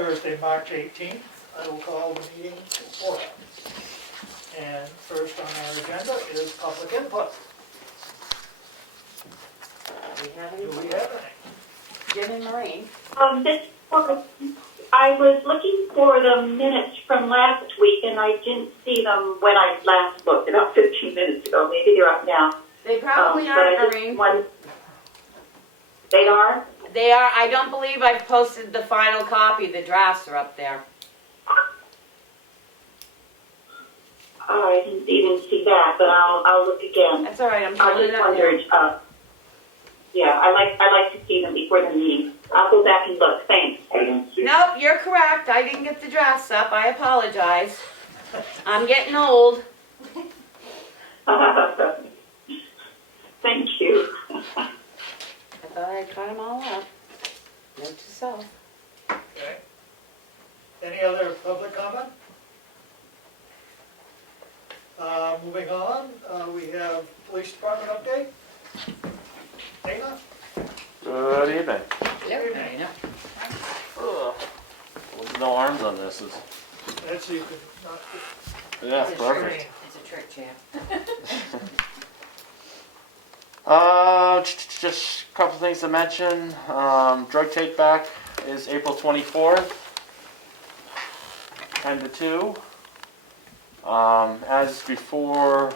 Thursday, March 18th. I will call the meeting to order. And first on our agenda is public input. Do we have Do any? we have any? Jim and Maureen? I was looking for the minutes from last week, and I didn't see them when I last looked, about 15 minutes ago. Maybe they're up now. They probably But I aren't, just Maureen. They are? They are. I don't believe I've posted the final copy. The drafts are up there. Oh, I didn't even see that, but I'll look again. That's all right. I'm I pulling it just up wondered, yeah, I like to see them before the meeting. I'll go back and look. Thanks. I don't see. Nope, you're correct. I didn't get the drafts up. I apologize. I'm getting old. Thank you. I thought I'd cut them all up. Note to self. Okay. Any other public comment? Moving on, we have police department update. Dana? Good evening. Good evening. Ugh. There's no arms on this. That's so you can not Yeah, It's a perfect. trick. It's a trick, champ. Just a couple things to mention. Drug take back is April 24th, 10 to 2. As before,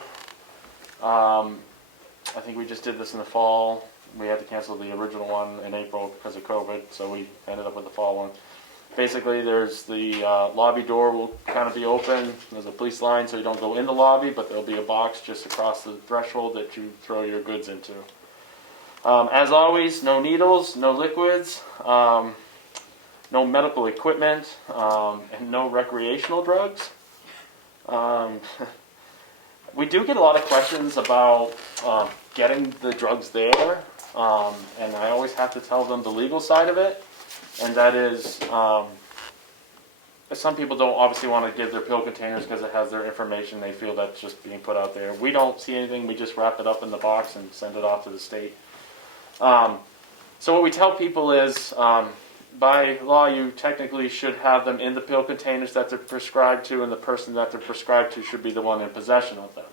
I think we just did this in the fall. We had to cancel the original one in April because of COVID, so we ended up with the fall one. Basically, there's the lobby door will kind of be open. There's a police line, so you don't go in the lobby, but there'll be a box just across the threshold that you throw your goods into. As always, no needles, no liquids, no medical equipment, and no recreational drugs. We do get a lot of questions about getting the drugs there, and I always have to tell them the legal side of it, and that is, some people don't obviously want to give their pill containers because it has their information. They feel that's just being put out there. We don't see anything. We just wrap it up in the box and send it off to the state. So what we tell people is, by law, you technically should have them in the pill containers that they're prescribed to, and the person that they're prescribed to should be the one in possession of them.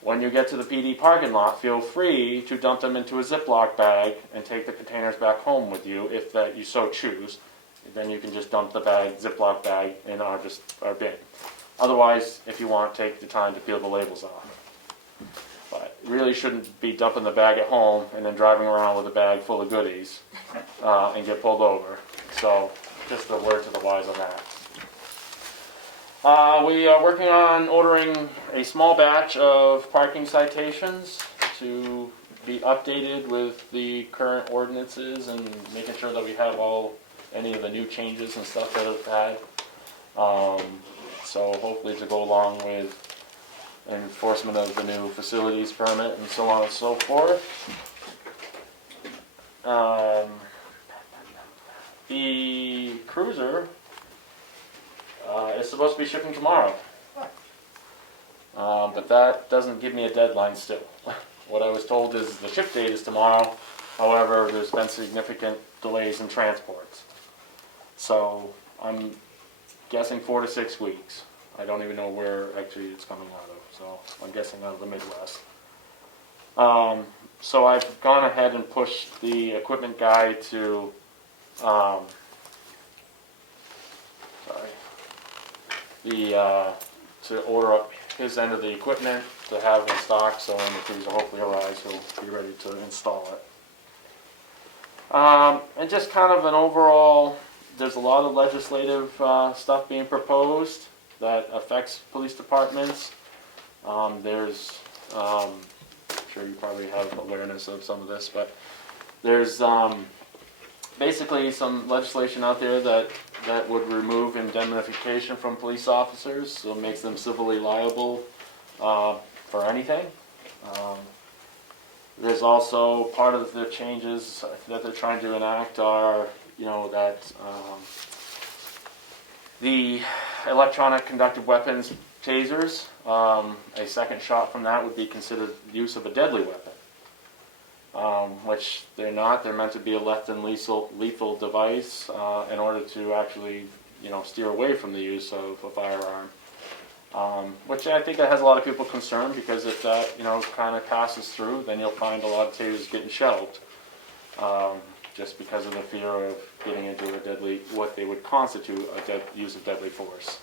When you get to the PD parking lot, feel free to dump them into a Ziploc bag and take the containers back home with you if that you so choose. Then you can just dump the Ziploc bag in our bin. Otherwise, if you want, take the time to peel the labels off. But you really shouldn't be dumping the bag at home and then driving around with a bag full of goodies and get pulled over. So just a word to the wise on that. We are working on ordering a small batch of parking citations to be updated with the current ordinances and making sure that we have any of the new changes and stuff that have had. So hopefully to go along with enforcement of the new facilities permit and so on and so forth. The cruiser is supposed to be shipping tomorrow, but that doesn't give me a deadline still. What I was told is the ship date is tomorrow. However, there's been significant delays in transports, so I'm guessing 4 to 6 weeks. I don't even know where actually it's coming out of, so I'm guessing out of the Midwest. So I've gone ahead and pushed the equipment guy to to order up his end of the equipment to have in stock, so when the cruiser hopefully arrives, he'll be ready to install it. And just kind of an overall, there's a lot of legislative stuff being proposed that affects police departments. I'm sure you probably have awareness of some of this, but there's basically some legislation out there that would remove indemnification from police officers, so it makes them civilly liable for anything. There's also part of the changes that they're trying to enact are, that the electronic conductive weapons tasers, a second shot from that would be considered use of a deadly weapon. which they're not. They're meant to be a less than lethal device in order to actually, steer away from the use of a firearm. Which I think that has a lot of people concerned, because if that, kind of passes through, then you'll find a lot of tasers getting shelved. Just because of the fear of getting into what they would constitute use of deadly force.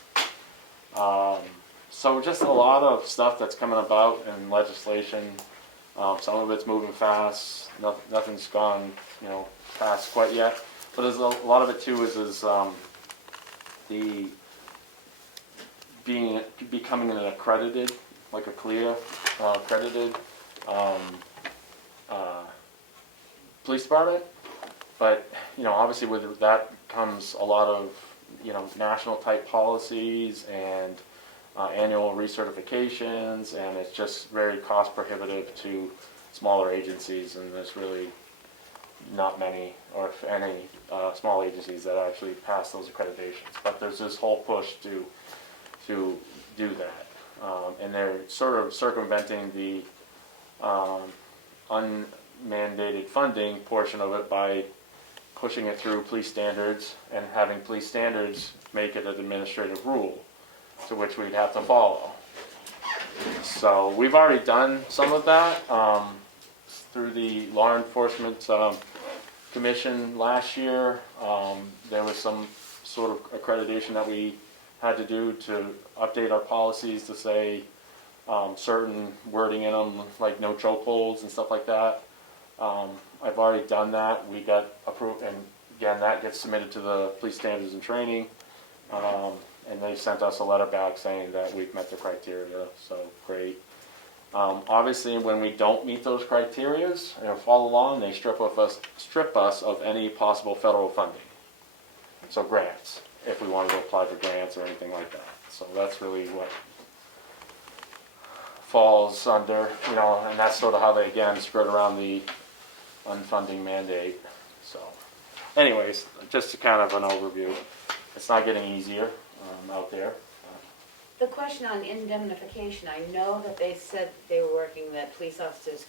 So just a lot of stuff that's coming about in legislation. Some of it's moving fast. Nothing's gone, past quite yet. But there's a lot of it too is the becoming an accredited, like a clear accredited police department. But obviously with that comes a lot of national type policies and annual recertifications, and it's just very cost prohibitive to smaller agencies, and there's really not many, or if any, small agencies that actually pass those accreditations. But there's this whole push to do that, and they're sort of circumventing the unmandated funding portion of it by pushing it through police standards and having police standards make it an administrative rule to which we'd have to follow. So we've already done some of that through the Law Enforcement Commission last year. There was some sort of accreditation that we had to do to update our policies to say certain wording in them, like no chokeholds and stuff like that. I've already done that. We got approved, and again, that gets submitted to the police standards and training, and they sent us a letter back saying that we've met the criteria, so great. Obviously, when we don't meet those criteria and follow along, they strip us of any possible federal funding. So grants, if we wanted to apply for grants or anything like that. So that's really what falls under, and that's sort of how they, again, skirt around the unfunding mandate. So anyways, just a kind of an overview. It's not getting easier out there. The question on indemnification, I know that they said they were working that police officers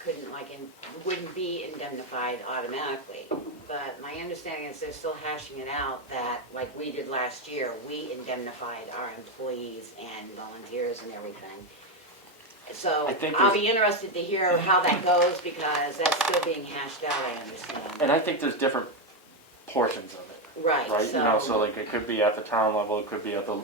wouldn't be indemnified automatically. But my understanding is they're still hashing it out that, like we did last year, we indemnified our employees and volunteers and everything. So I'll be interested to hear how that goes, because that's still being hashed out, I understand. And I think there's different portions of it. Right. So like it could be at the town level, it could be at the,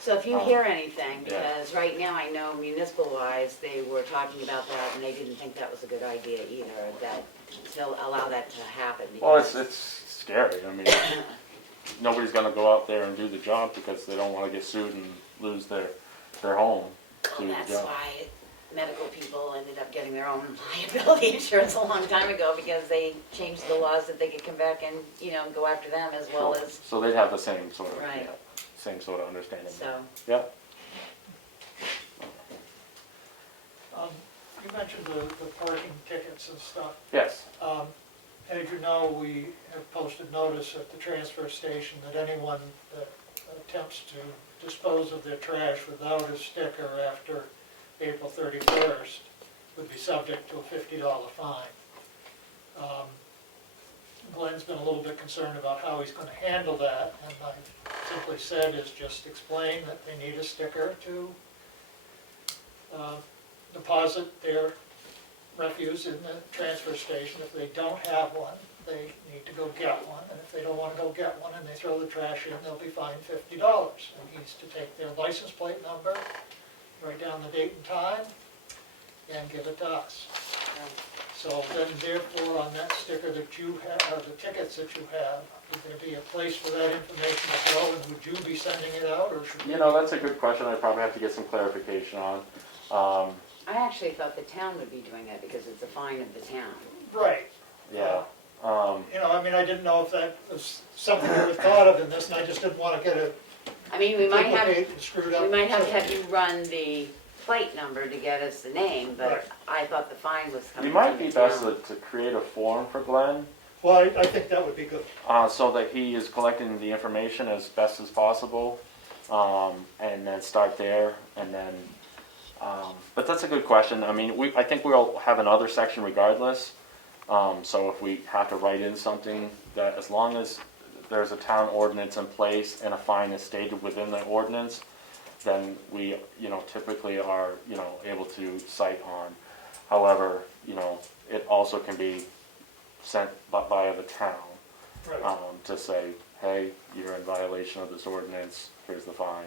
So if you hear anything, because right now I know municipal-wise, they were talking about that, and they didn't think that was a good idea either, that to allow that to happen. Well, it's scary. I mean, nobody's going to go out there and do the job because they don't want to get sued and lose their home. Well, that's why medical people ended up getting their own liability insurance a long time ago, because they changed the laws that they could come back and, go after them as well as... So they'd have the same sort of, right. Same sort of understanding. So. Yeah. You mentioned the parking tickets and stuff. Yes. As you know, we have posted notice at the transfer station that anyone that attempts to dispose of their trash without a sticker after April 31st would be subject to a $50 fine. Glenn's been a little bit concerned about how he's going to handle that, and I simply said is just explain that they need a sticker to deposit their refuse in the transfer station. If they don't have one, they need to go get one, and if they don't want to go get one and they throw the trash in, they'll be fined $50. He needs to take their license plate number, write down the date and time, and give it to us. So then therefore on that sticker that you have, or the tickets that you have, would there be a place for that information to go, and would you be sending it out, or should we? That's a good question. I probably have to get some clarification on. I actually thought the town would be doing that because it's a fine of the town. Right. Yeah. I didn't know if that was something you had thought of in this, and I just didn't want to get it we might have screwed up. We might have to have you run the plate number to get us the name, but Right. I thought the fine was coming It might from be the best town. to create a form for Glenn, Well, I think that would be good. so that he is collecting the information as best as possible, and then start there, and then. But that's a good question. I think we'll have another section regardless. So if we have to write in something, that as long as there's a town ordinance in place and a fine is stated within the ordinance, then we, typically are, able to cite on. However, it also can be sent via the town, Right. to say, hey, you're in violation of this ordinance, here's the fine,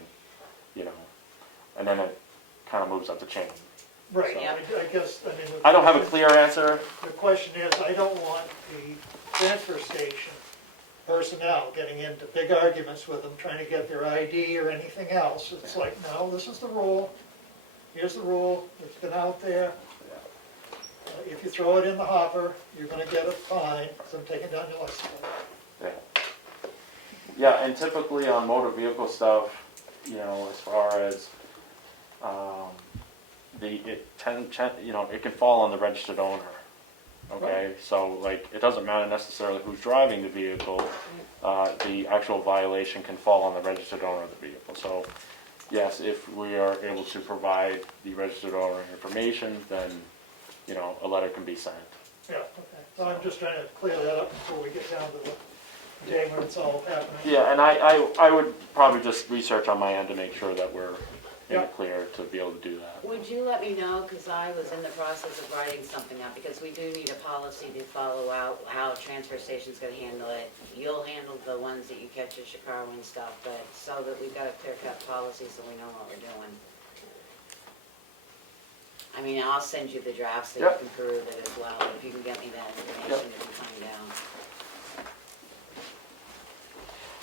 and then it kind of moves up the chain. Right, Yeah. I guess, I mean. I don't have a clear answer. The question is, I don't want the transfer station personnel getting into big arguments with them, trying to get their ID or anything else. It's like, no, this is the rule, here's the rule, it's been out there. If you throw it in the hopper, you're gonna get a fine, so I'm taking down your license plate. Yeah, and typically on motor vehicle stuff, as far as, it can fall on the registered owner. Okay, so like, it doesn't matter necessarily who's driving the vehicle, the actual violation can fall on the registered owner of the vehicle. So, yes, if we are able to provide the registered owner information, then, a letter can be sent. Yeah, okay, so I'm just trying to clear that up before we get down to the day when it's all happening. Yeah, and I would probably just research on my end to make sure that we're in the Yeah. clear to be able to do that. Would you let me know, because I was in the process of writing something up, because we do need a policy to follow out how transfer station's gonna handle it. You'll handle the ones that you catch at Chicago and stuff, but so that we've got a clear-cut policy so we know what we're doing. I mean, I'll send you the draft so you Yep. can peruse it as well, if you can get me that information if you find out.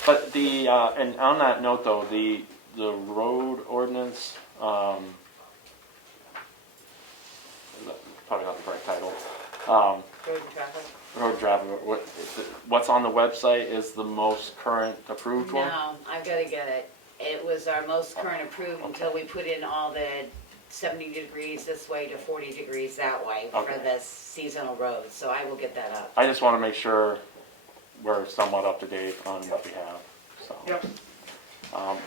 But and on that note though, the road ordinance, probably not the correct title. Road and traffic? Road traffic, what's on the website is the most current approved one? No, I've gotta get it. It was our most current approved until we put in all the 70 degrees this way to 40 degrees that way for Okay. the seasonal roads, so I will get that up. I just want to make sure we're somewhat up to date on what we have, so. Yep,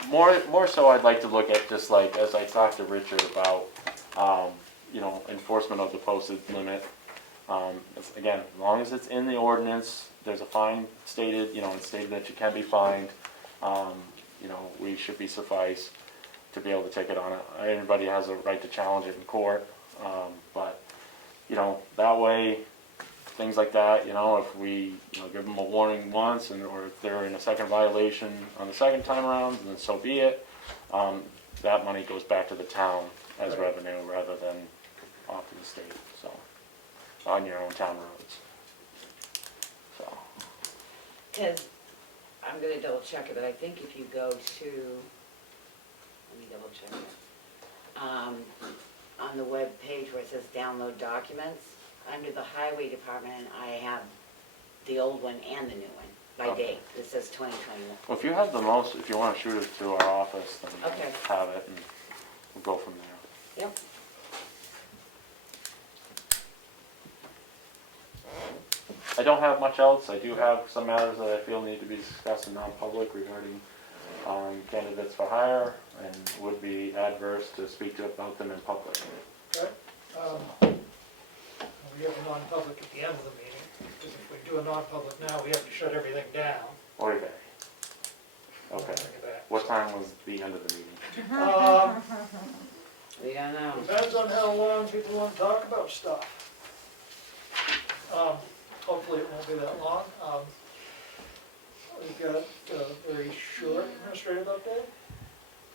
More so I'd like to look at just like, as I talked to Richard about, enforcement of the posted limit. Again, as long as it's in the ordinance, there's a fine stated, it's stated that you can be fined, we should be suffice to be able to take it on. Anybody has a right to challenge it in court, but, that way, things like that, if we, give them a warning once, or if they're in a second violation on the second time around, then so be it. That money goes back to the town as Right. revenue rather than off to the state, so, on your own town roads. So, Because, I'm gonna double check it, but I think if you go to, let me double check it. On the web page where it says download documents, under the highway department, I have the old one and the new one by Okay. date. It says 2021. well, if you have the most, if you want to shoot it to our office, then Okay. have it, and we'll go from there. Yep. I don't have much else. I do have some matters that I feel need to be discussed in non-public regarding candidates for hire, and would be adverse to speak about them in public. okay. We have a non-public at the end of the meeting, because if we do a non-public now, we have to shut everything down. Or they. Okay. Bring it back. What time was the end of the meeting? We don't know. Depends on how long people want to talk about stuff. Hopefully it won't be that long. We've got a very short administrative update.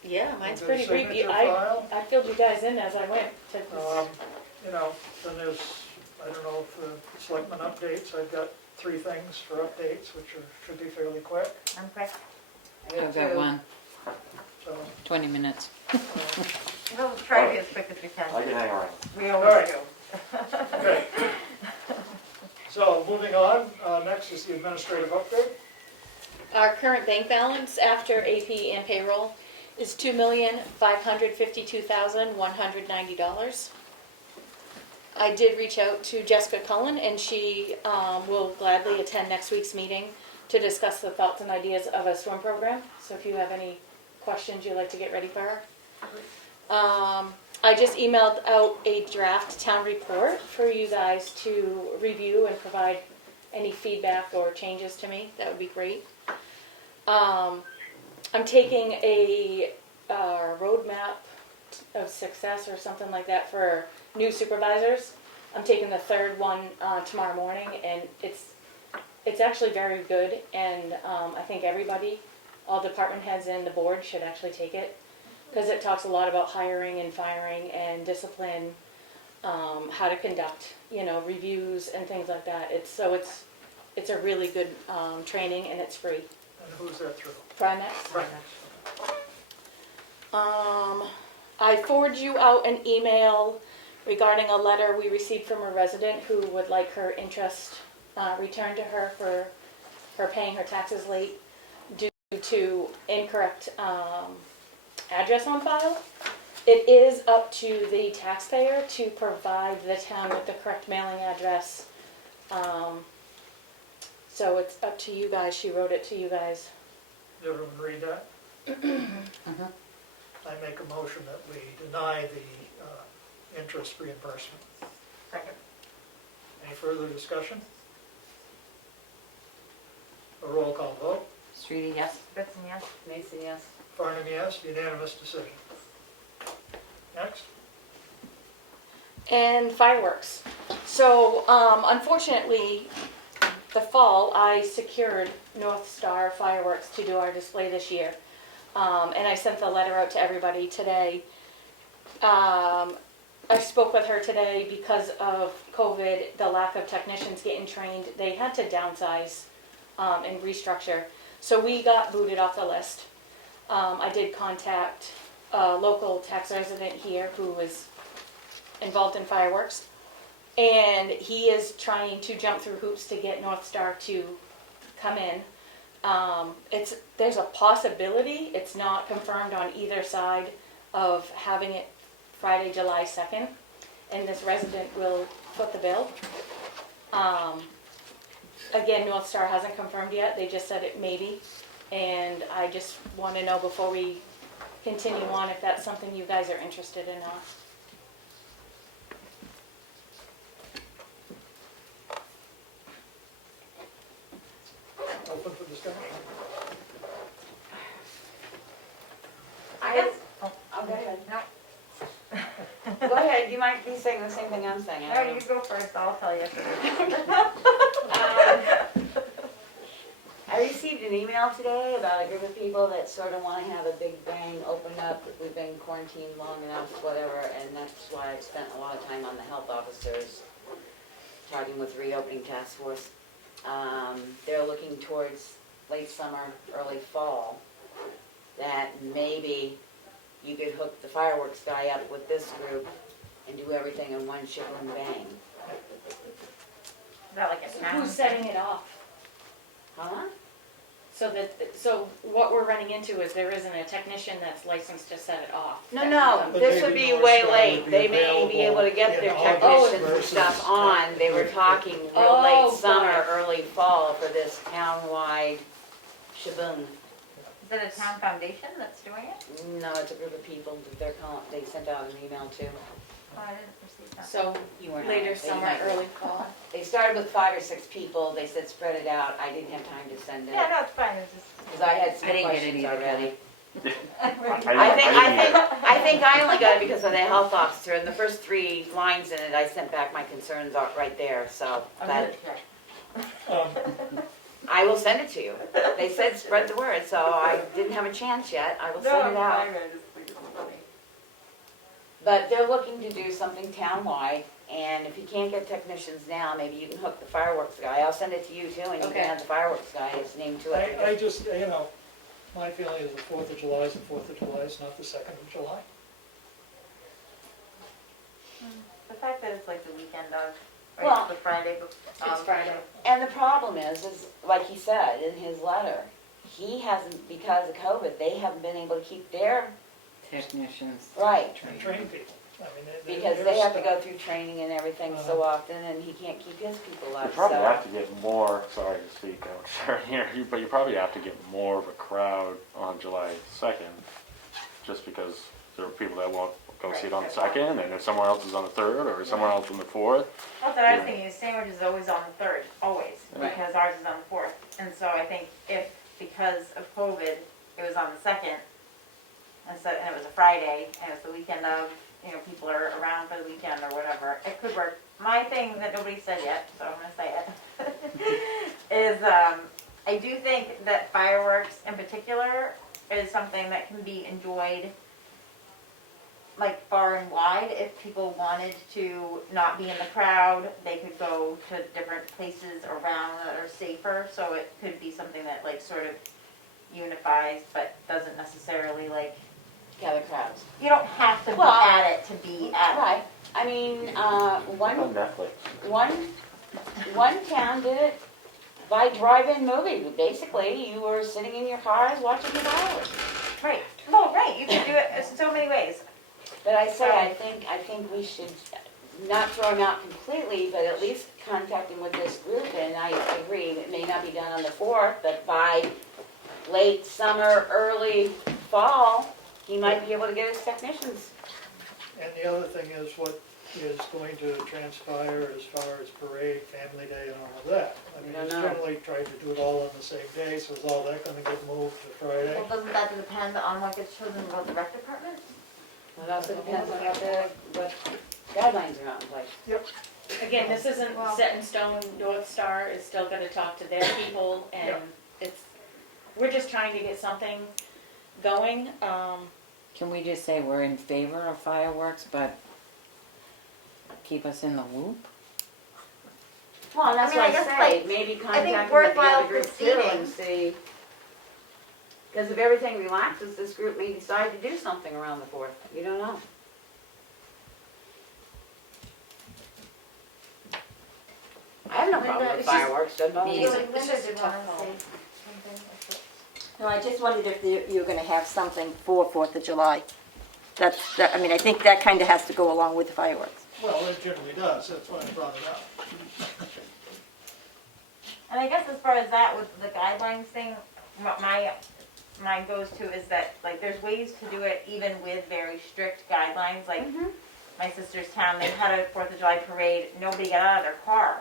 Yeah, mine's We'll do pretty brief. signature I file. filled you guys in as I went. Then there's, I don't know, if the selectmen updates, I've got 3 things for updates, which should be fairly quick, I'm quick. I've got one, so. 20 minutes. We'll try to be as quick as we can. I can hang around. We All always right. do. Okay. So, moving on, next is the administrative update. Our current bank balance after AP and payroll is $2,552,190. I did reach out to Jessica Cullen, and she will gladly attend next week's meeting to discuss the thoughts and ideas of a swim program. So if you have any questions you'd like to get ready for her. I just emailed out a draft town report for you guys to review and provide any feedback or changes to me. That would be great. I'm taking a roadmap of success or something like that for new supervisors. I'm taking the third one tomorrow morning, and it's actually very good, and I think everybody, all department heads and the board should actually take it, because it talks a lot about hiring and firing and discipline, how to conduct, reviews and things like that. It's a really good training, and it's free. And who's that through? Primex. Right. I forwarded you out an email regarding a letter we received from a resident who would like her interest returned to her for her paying her taxes late due to incorrect address on file. It is up to the taxpayer to provide the town with the correct mailing address. So it's up to you guys. She wrote it to you guys. Did everyone read that? I make a motion that we deny the interest reimbursement. Second. Any further discussion? A roll call vote. Streety, yes. Benson, yes. Mason, yes. Farnham, yes. Unanimous decision. Next. And fireworks. So, unfortunately, the fall, I secured North Star Fireworks to do our display this year. And I sent the letter out to everybody today. I spoke with her today because of COVID, the lack of technicians getting trained. They had to downsize and restructure. So we got booted off the list. I did contact a local tax resident here who was involved in fireworks. And he is trying to jump through hoops to get North Star to come in. There's a possibility, it's not confirmed on either side, of having it Friday, July 2nd, and this resident will foot the bill. Again, North Star hasn't confirmed yet, they just said it maybe, and I just want to know before we continue on if that's something you guys are interested in or not. Open for discussion. I guess. Oh, go ahead. No. Go ahead, you might be saying the same thing I'm saying. I No, don't you know. go first. I'll tell you. I received an email today about a group of people that sort of want to have a big bang open up. We've been quarantined long enough, whatever, and that's why I've spent a lot of time on the health officers, talking with reopening task force. They're looking towards late summer, early fall, that maybe you could hook the fireworks guy up with this group and do everything in one shivering bang. Is that like a town? Who's setting it off? Huh? So what we're running into is there isn't a technician that's licensed to set it off. No, But this maybe would be North way Star late. would be They may be able to get available their in August technicians and versus- stuff on. They were talking real Oh, late summer, right. early fall for this town-wide shaboom. Is it a town foundation that's doing it? No, it's a group of people that they sent out an email to. Oh, I didn't receive that. So You weren't on later it. They summer, might- early fall. They started with 5 or 6 people. They said spread it out. I didn't have time to send it. Yeah, no, it's fine. It's just. Because I had some I didn't get it questions either, already. Kelly. I think I only got it because of the health officer, and the first 3 lines in it, I sent back my concerns out right there, so. I'm But gonna check. I will send it to you. They said spread the word, so I didn't have a chance yet. I will No, send I'm it out. fine. I just think it's funny. But they're looking to do something town-wide, and if you can't get technicians now, maybe you can hook the fireworks guy. I'll send it to you too, and you Okay. can add the fireworks guy, his name to it. I just, my feeling is the 4th of July is the 4th of July, it's not the 2nd of July. The fact that it's like the weekend of, Well, right, it's the Friday before. It's Friday. And the problem is like he said in his letter, he hasn't, because of COVID, they haven't been able to keep their, Technicians. right. And train people. I mean, Because they're they have to go stuck. through training and everything so often, and he can't keep his people You up, probably so. have to get more, sorry to speak out here, but you probably have to get more of a crowd on July 2nd, just because there are people that won't go see it on the second, and if somewhere else is on the third, or somewhere else on the fourth. That's what I was Yeah. thinking, is Sandwich is always on the third, always, Right. because ours is on the fourth. And so I think if, because of COVID, it was on the second, and so, and it was a Friday, and it was the weekend of, you know, people are around for the weekend or whatever, it could work. My thing that nobody said yet, so I'm gonna say it, is, I do think that fireworks in particular is something that can be enjoyed like far and wide. If people wanted to not be in the crowd, they could go to different places around that are safer, so it could be something that like sort of unifies, but doesn't necessarily like, Gather crowds. you don't have to be Well, at it to be at it. Right, I mean, On one Netflix. town did it by drive-in movie. Basically, you were sitting in your cars watching the fireworks. Right, no, right, you can do it in so many ways. But I say, I think we should not throw them out completely, but at least contact him with this group, and I agree, it may not be done on the 4th, but by late summer, early fall, he might be able to get his technicians. And the other thing is what is going to transpire as far as parade, family day and all of that. I mean, We don't he's know. generally tried to do it all on the same day, so is all that gonna get moved to Friday? Well, doesn't that depend on what gets chosen about the rec department? Well, it also depends on what guidelines are not in place. Again, this isn't Well- set in stone. North Star is still gonna talk to their people, and Yeah. we're just trying to get something going. Can we just say we're in favor of fireworks, but keep us in the loop? Well, and that's I mean, why I guess, I say, like, maybe I contact think him with the worthwhile other group too and proceedings. see. Because if everything relaxes, this group may decide to do something around the 4th. You don't know. I have no problem with it's just- fireworks, doesn't bother me. Me either. Linda just a did tough wanna call. say something. No, I just wondered if you're going to have something for 4th of July. I mean, I think that kind of has to go along with the fireworks. Well, it generally does, that's why I brought it up. And I guess as far as that with the guidelines thing, what my mind goes to is that, like, there's ways to do it even with very strict guidelines, like my sister's town, they had a 4th of July parade, nobody got out of their car.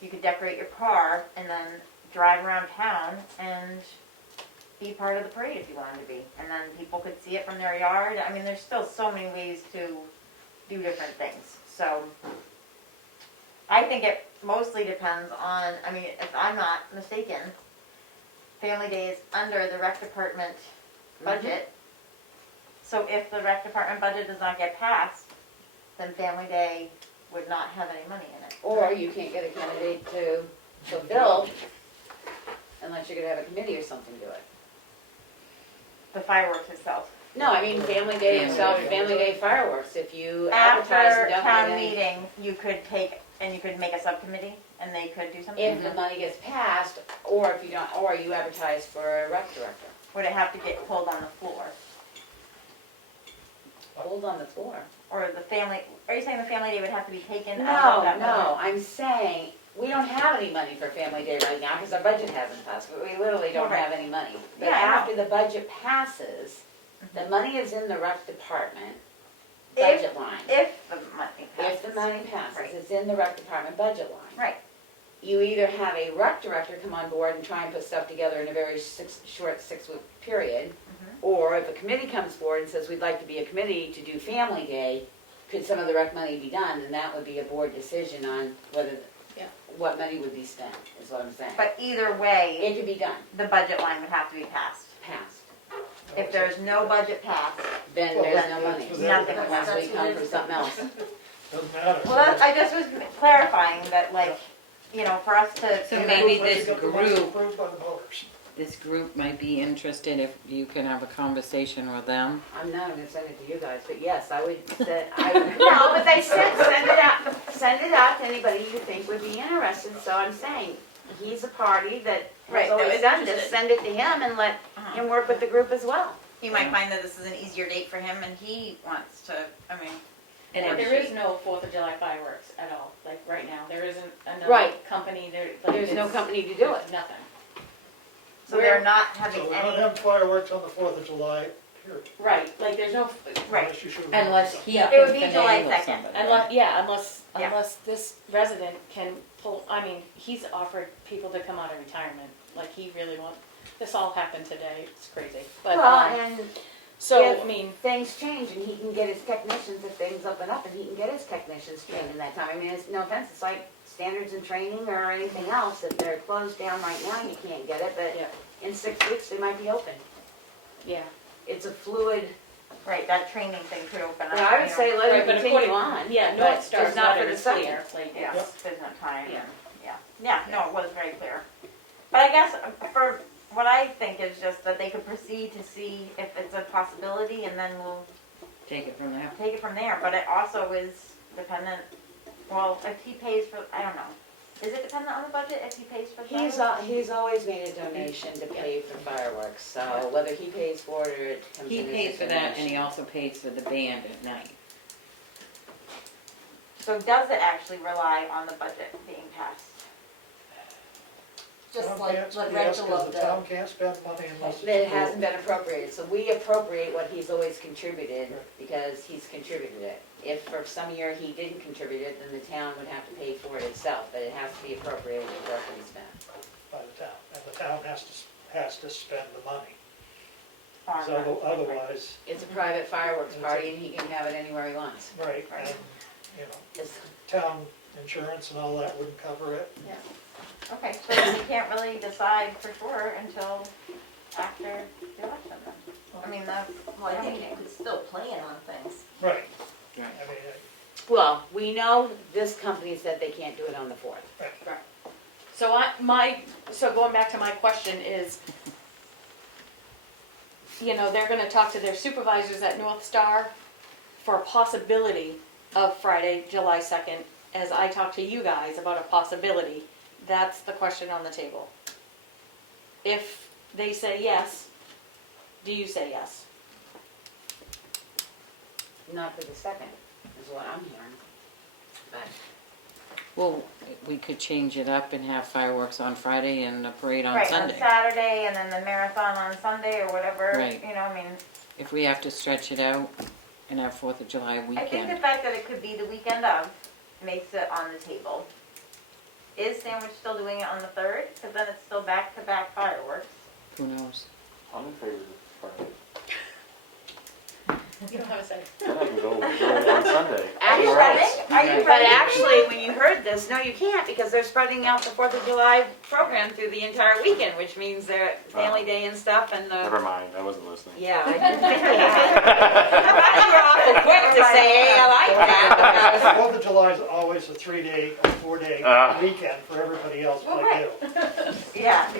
You could decorate your car and then drive around town and be part of the parade if you wanted to be. And then people could see it from their yard. I mean, there's still so many ways to do different things. So I think it mostly depends on, I mean, if I'm not mistaken, Family Day is under the rec department budget. So if the rec department budget does not get passed, then Family Day would not have any money in it. Or you can't get a candidate to fulfill unless you're gonna have a committee or something do it. The fireworks itself. No, I mean, Family Day itself, Family Day fireworks, if you advertise After and don't town have any. meeting, you could take, and you could make a subcommittee, and they could do something. If the money gets passed, or if you don't, or you advertise for a rec director. Would it have to get pulled on the floor? Hold on the floor. Or the family, are you saying the Family Day would have to be taken out of that budget? No, I'm saying, we don't have any money for Family Day right now, because our budget hasn't passed, but we literally don't Right. have any money. But Yeah, I know. after the budget passes, the money is in the rec department If- budget line. If the money passes. If the money passes, Right. it's in the rec department budget line. Right. You either have a rec director come on board and try and put stuff together in a very short 6-week period, or if a committee comes forward and says, we'd like to be a committee to do Family Day, could some of the rec money be done? And that would be a board decision on whether, Yeah. what money would be spent, is what I'm saying. But either way, It could be done, the budget line would have to be passed. passed. If there's no budget passed, Then Well, there's that's- no money. that's- nothing that's- Unless we That's come what for it is. something else. Doesn't matter. well, that's, I just was clarifying that, like, you know, for us to. So to- maybe When you this get the money group- approved by the voters. This group might be interested if you can have a conversation with them. I'm not gonna send it to you guys, but yes, I would say, no, but they said, send it out to anybody you think would be interested, so I'm saying, he's a party that Right, has that always was done this, interested. send it to him and let him work with the group as well. He might find that this is an easier date for him and he wants to, I mean. And There if is no 4th of July fireworks at all, like right now. There isn't another Right. company there. Like, There's no it's- company to do it. there's Nothing. So they're not having So we're not any, having fireworks on the 4th of July, period. Right, like there's no, Right. Unless you shoot. Unless he Yeah. can It would be July finagle 2nd. somebody. unless, yeah, unless, Yeah. unless this resident can pull, I mean, he's offered people to come out of retirement, like he really want, this all happened today, it's crazy. But, Well, and so, if- I mean, things change and he can get his technicians, if things open up, and he can get his technicians trained in that time. I mean, it's, no offense, it's like standards in training or anything else. If they're closed down right now, you can't get it, but Yeah. in 6 weeks, they might be open. yeah. It's a fluid, Right, that training thing could open up. yeah, I would say Right, let it but continue according- on. Yeah, but North Star's just not for letter the is second. clear, like, Yeah, it's, there's no time. Yeah. Yeah, no, it was very clear. But I guess for, what I think is just that they could proceed to see if it's a possibility and then we'll Take it from there. take it from there. But it also is dependent, well, if he pays for, I don't know. Is it dependent on the budget if he pays for the fireworks? He's always made a donation to pay for fireworks, so whether he pays for it or it comes He in as a pays for that, and he donation. also pays for the band at night. So does it actually rely on the budget being passed? Just Town like can't- the yes, rental 'cause of the the, town can't spend money unless it's. It hasn't been appropriated, so we appropriate what he's always contributed, because he's contributed it. If for some year he didn't contribute it, then the town would have to pay for it itself, but it has to be appropriated before it can be spent. By the town, and the town has to spend the money. On 'Cause that? It's a private fireworks party, and he can have it anywhere he wants. Right, Right. and, you know, It's- town insurance and all that wouldn't cover it. Okay, so then we can't really decide for sure until after the election then. I mean, that's, well, I think you could still plan on things. Right. Right. I mean, Well, we know this company said they can't do it on the 4th. so so going back to my question is, you know, they're gonna talk to their supervisors at North Star for a possibility of Friday, July 2nd, as I talk to you guys about a possibility. That's the question on the table. If they say yes, do you say yes? Not for the 2nd, is what I'm hearing. But Well, we could change it up and have fireworks on Friday and a parade on right, on Sunday. Saturday and then the marathon on Sunday or whatever, Right. you know, I mean, If we have to stretch it out and have 4th of July I think the weekend. fact that it could be the weekend of makes it on the table. Is Sandwich still doing it on the 3rd? Because then it's still back-to-back fireworks. Who knows? I'm in favor of Friday. You don't have a say. Then I can go on Sunday. Are you Anywhere ready? else. Are you But ready? actually, when you heard this, no, you can't, because they're spreading out the 4th of July program through the entire weekend, which means they're Family Day and stuff, and Never mind, I wasn't listening. yeah, I didn't think you had. You're awful quick to say, hey, I like that, 4th of July is always a 3-day or 4-day Ah. weekend for everybody else Well, but right. you. Yeah.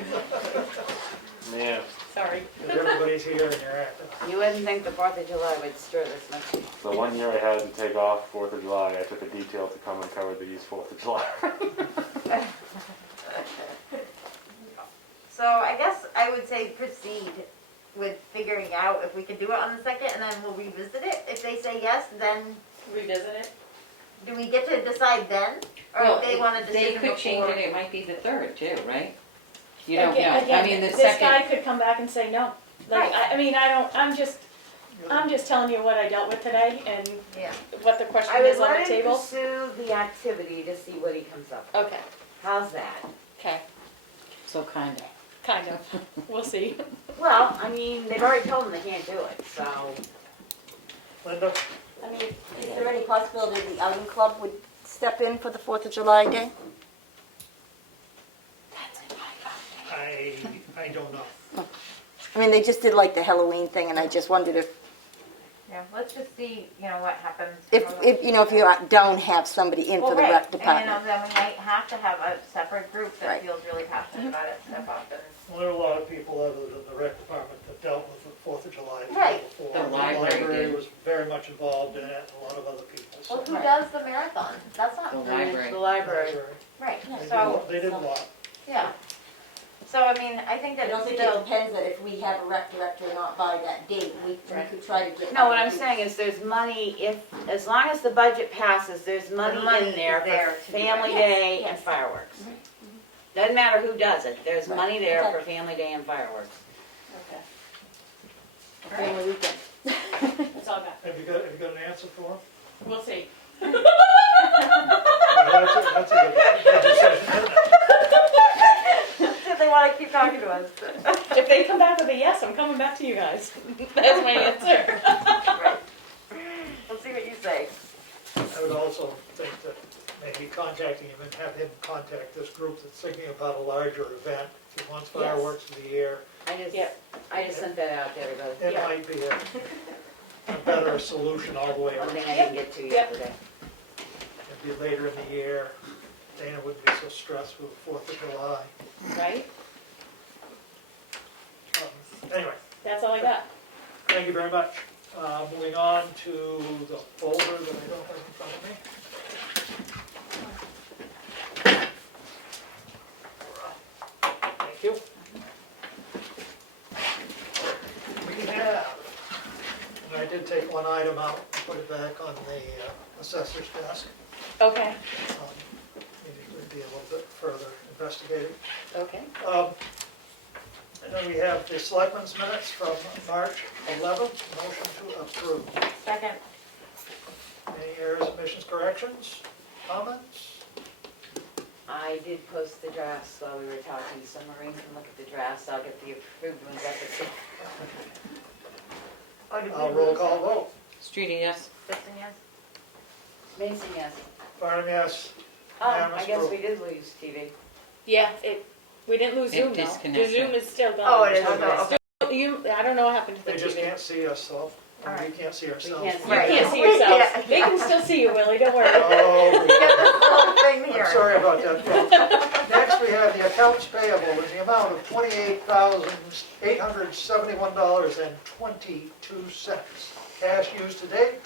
Yeah. Sorry. Because everybody's here and you're acting. because you wouldn't think the 4th of July would stir this much. The one year I had to take off 4th of July, I took a detail to come and cover these 4th of July. So I guess I would say proceed with figuring out if we could do it on the 2nd and then we'll revisit it. If they say yes, then Revisit it? do we get to decide then? Or Well, if they want a They decision could change before? it, it might be the 3rd too, right? You don't know. Again, I mean, the this guy 2nd, could come back and say no. Like, Right. I mean, I'm just telling you what I dealt with today and Yeah. what the question I would is on let the him table. pursue the activity to see what he comes up with. Okay, How's that? okay, so kind of. kind of. We'll see. Well, I mean, they've already told him they can't do it, so. Linda? I mean, is there any possibility the outing club would step in for the 4th of July day? I don't know. I mean, they just did like the Halloween thing, and I just wondered if, Yeah, let's just see, you know, what happens. if you know, if you don't have somebody in for the rec And, you department. know, then we might have to have a separate group that Right. feels really passionate about it, step up and. Well, there are a lot of people other than the rec department that dealt with the 4th of July Right. before. The library did. was very much involved in it, and a lot of other people. so- Well, who does the marathon? That's not. The It's library. the library. Right, They did a so, lot- They did a lot. yeah. So, I mean, I think that I don't it's think still. it depends that if we have a rec director or not by that date, we could try to get. No, what I'm saying is there's money, as long as the budget passes, there's money money in there is there for to do it. Family Yes, Day and yes. fireworks. Doesn't matter who does it, there's Right. money there for Okay. Family Day and fireworks. Okay. Family weekend. have you got an answer for him? We'll see. That's a good decision, isn't it? If they wanna keep talking to us. If they come back with a yes, I'm coming back to you guys. That's my answer. Right. We'll see what you say. I would also think that maybe contacting him and have him contact this group that's thinking about a larger event. If he wants fireworks for the year, Yep. I just sent that out to everybody. it Yeah. might be a better solution all the way One around. thing I didn't get to Yep. yesterday. It'd be later in the year. Dana wouldn't be so stressed with the 4th of July. Right? Anyway, That's all I got. thank you very much. Moving on to the folder that I don't have in front of me. Thank you. We have, and I did take one item out and put it back on the assessor's desk. Okay. Maybe it would be a little bit further investigated. Okay. And then we have the selectmen's minutes from March 11th, motion to approve. Second. Any errors, omissions, corrections, comments? I did post the drafts while we were talking, so Maureen can look at the drafts, I'll get the approved ones up at Oh, did we Roll lose call it? vote. Streety, yes. Kristen, yes? Mason, yes. Farnham, yes. Oh, Unanimous I guess vote. we did lose TV. Yeah, we didn't lose It Zoom though. The disconnected. Zoom is still going. Oh, it is, Okay. okay. I don't know what happened to the They just TV. can't see us, so we Alright. can't see ourselves. can't see You Right. can't see yourselves. Yeah. They can still see you, Willie, don't worry. Oh, Get this whole thing here. I'm sorry about that, folks. Next, we have the accounts payable in the amount of $28,871.22. Cash used to date,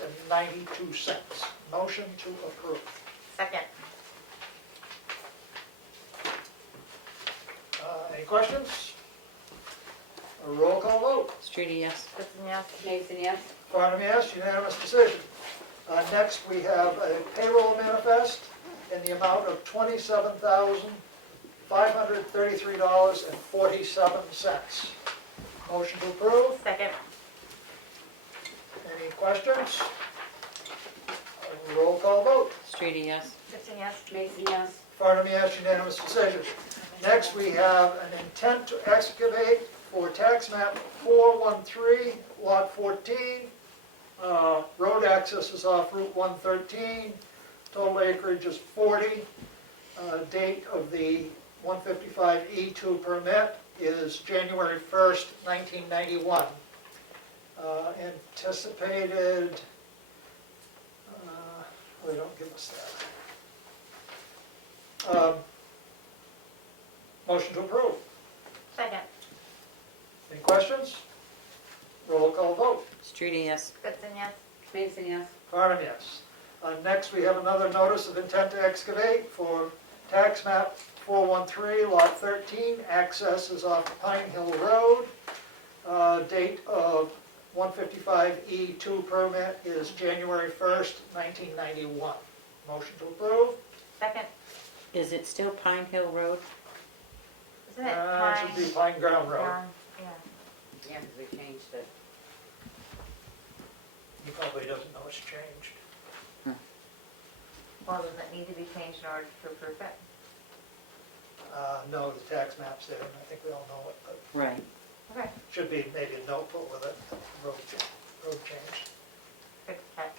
$2,003,174.92. Motion to approve. Second. Any questions? A roll call vote. Streety, yes. Kristen, yes? Mason, yes. Farnham, yes, unanimous decision. Next, we have a payroll manifest in the amount of $27,533.47. Motion to approve. Second. Any questions? A roll call vote. Streety, yes. Kristen, yes? Mason, yes. Farnham, yes, unanimous decision. Next, we have an intent to excavate for tax map 413, lot 14. Road access is off Route 113. Total acreage is 40. Date of the 155E2 permit is January 1st, 1991. Anticipated, they don't give us that. Motion to approve. Second. Any questions? Roll call vote. Streety, yes. Kristen, yes? Mason, yes. Farnham, yes. Next, we have another notice of intent to excavate for tax map 413, lot 13. Access is off Pine Hill Road. Date of 155E2 permit is January 1st, 1991. Motion to approve. Second. Is it still Pine Hill Road? Isn't it It Pine? should be Pine Ground Road. Yeah. Yeah, because we changed it. He probably doesn't know it's changed. Well, does it need to be changed in order to approve it? No, the tax map's there, and I think we all know it, but Right. Okay. should be maybe a note put with it, road change. Good catch.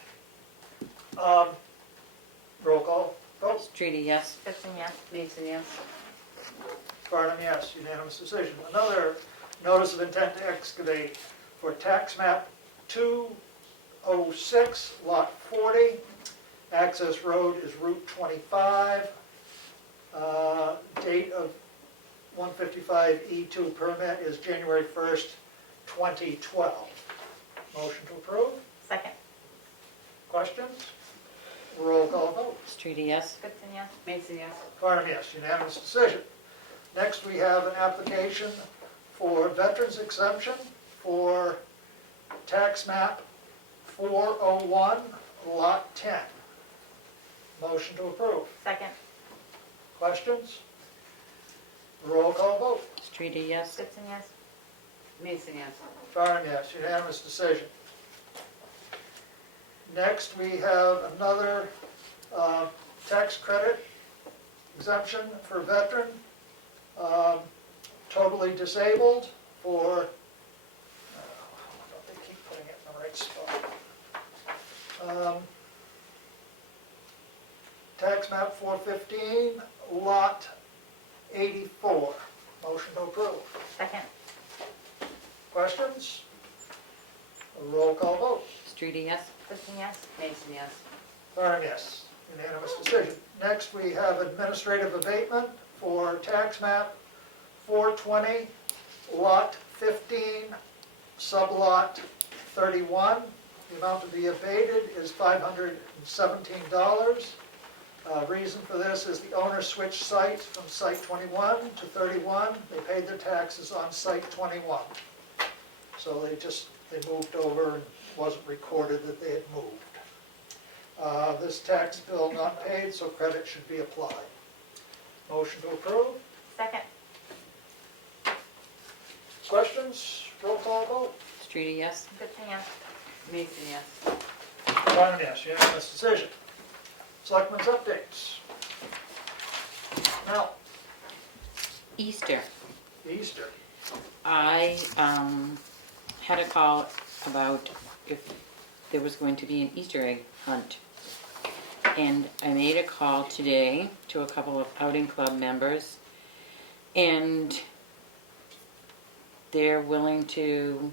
Roll call vote. Streety, yes. Kristen, yes? Mason, yes. Farnham, yes, unanimous decision. Another notice of intent to excavate for tax map 206, lot 40. Access road is Route 25. Date of 155E2 permit is January 1st, 2012. Motion to approve. Second. Questions? Roll call vote. Streety, yes. Kristen, yes? Mason, yes. Farnham, yes, unanimous decision. Next, we have an application for veterans exemption for tax map 401, lot 10. Motion to approve. Second. Questions? Roll call vote. Streeter, yes. Goodson, yes. Mason, yes. Farnum, yes, unanimous decision. Next, we have another tax credit exemption for veteran, totally disabled for, they keep putting it in the right spot. Tax map 415, lot 84. Motion to approve. Second. Questions? A roll call vote. Streeter, yes. Goodson, yes. Mason, yes. Farnum, yes. Unanimous decision. Next, we have administrative abatement for tax map 420, lot 15, sublot 31. The amount to be abated is $517. Reason for this is the owner switched sites from site 21 to 31. They paid their taxes on site 21. So they moved over and wasn't recorded that they had moved. This tax bill not paid, so credit should be applied. Motion to approve. Second. Questions? Roll call vote. Streeter, yes. Goodson, yes. Mason, yes. Farnum, yes. Unanimous decision. Selectmen's updates. Now, Easter. Easter. I had a call about if there was going to be an Easter egg hunt. And I made a call today to a couple of outing club members, and they're willing to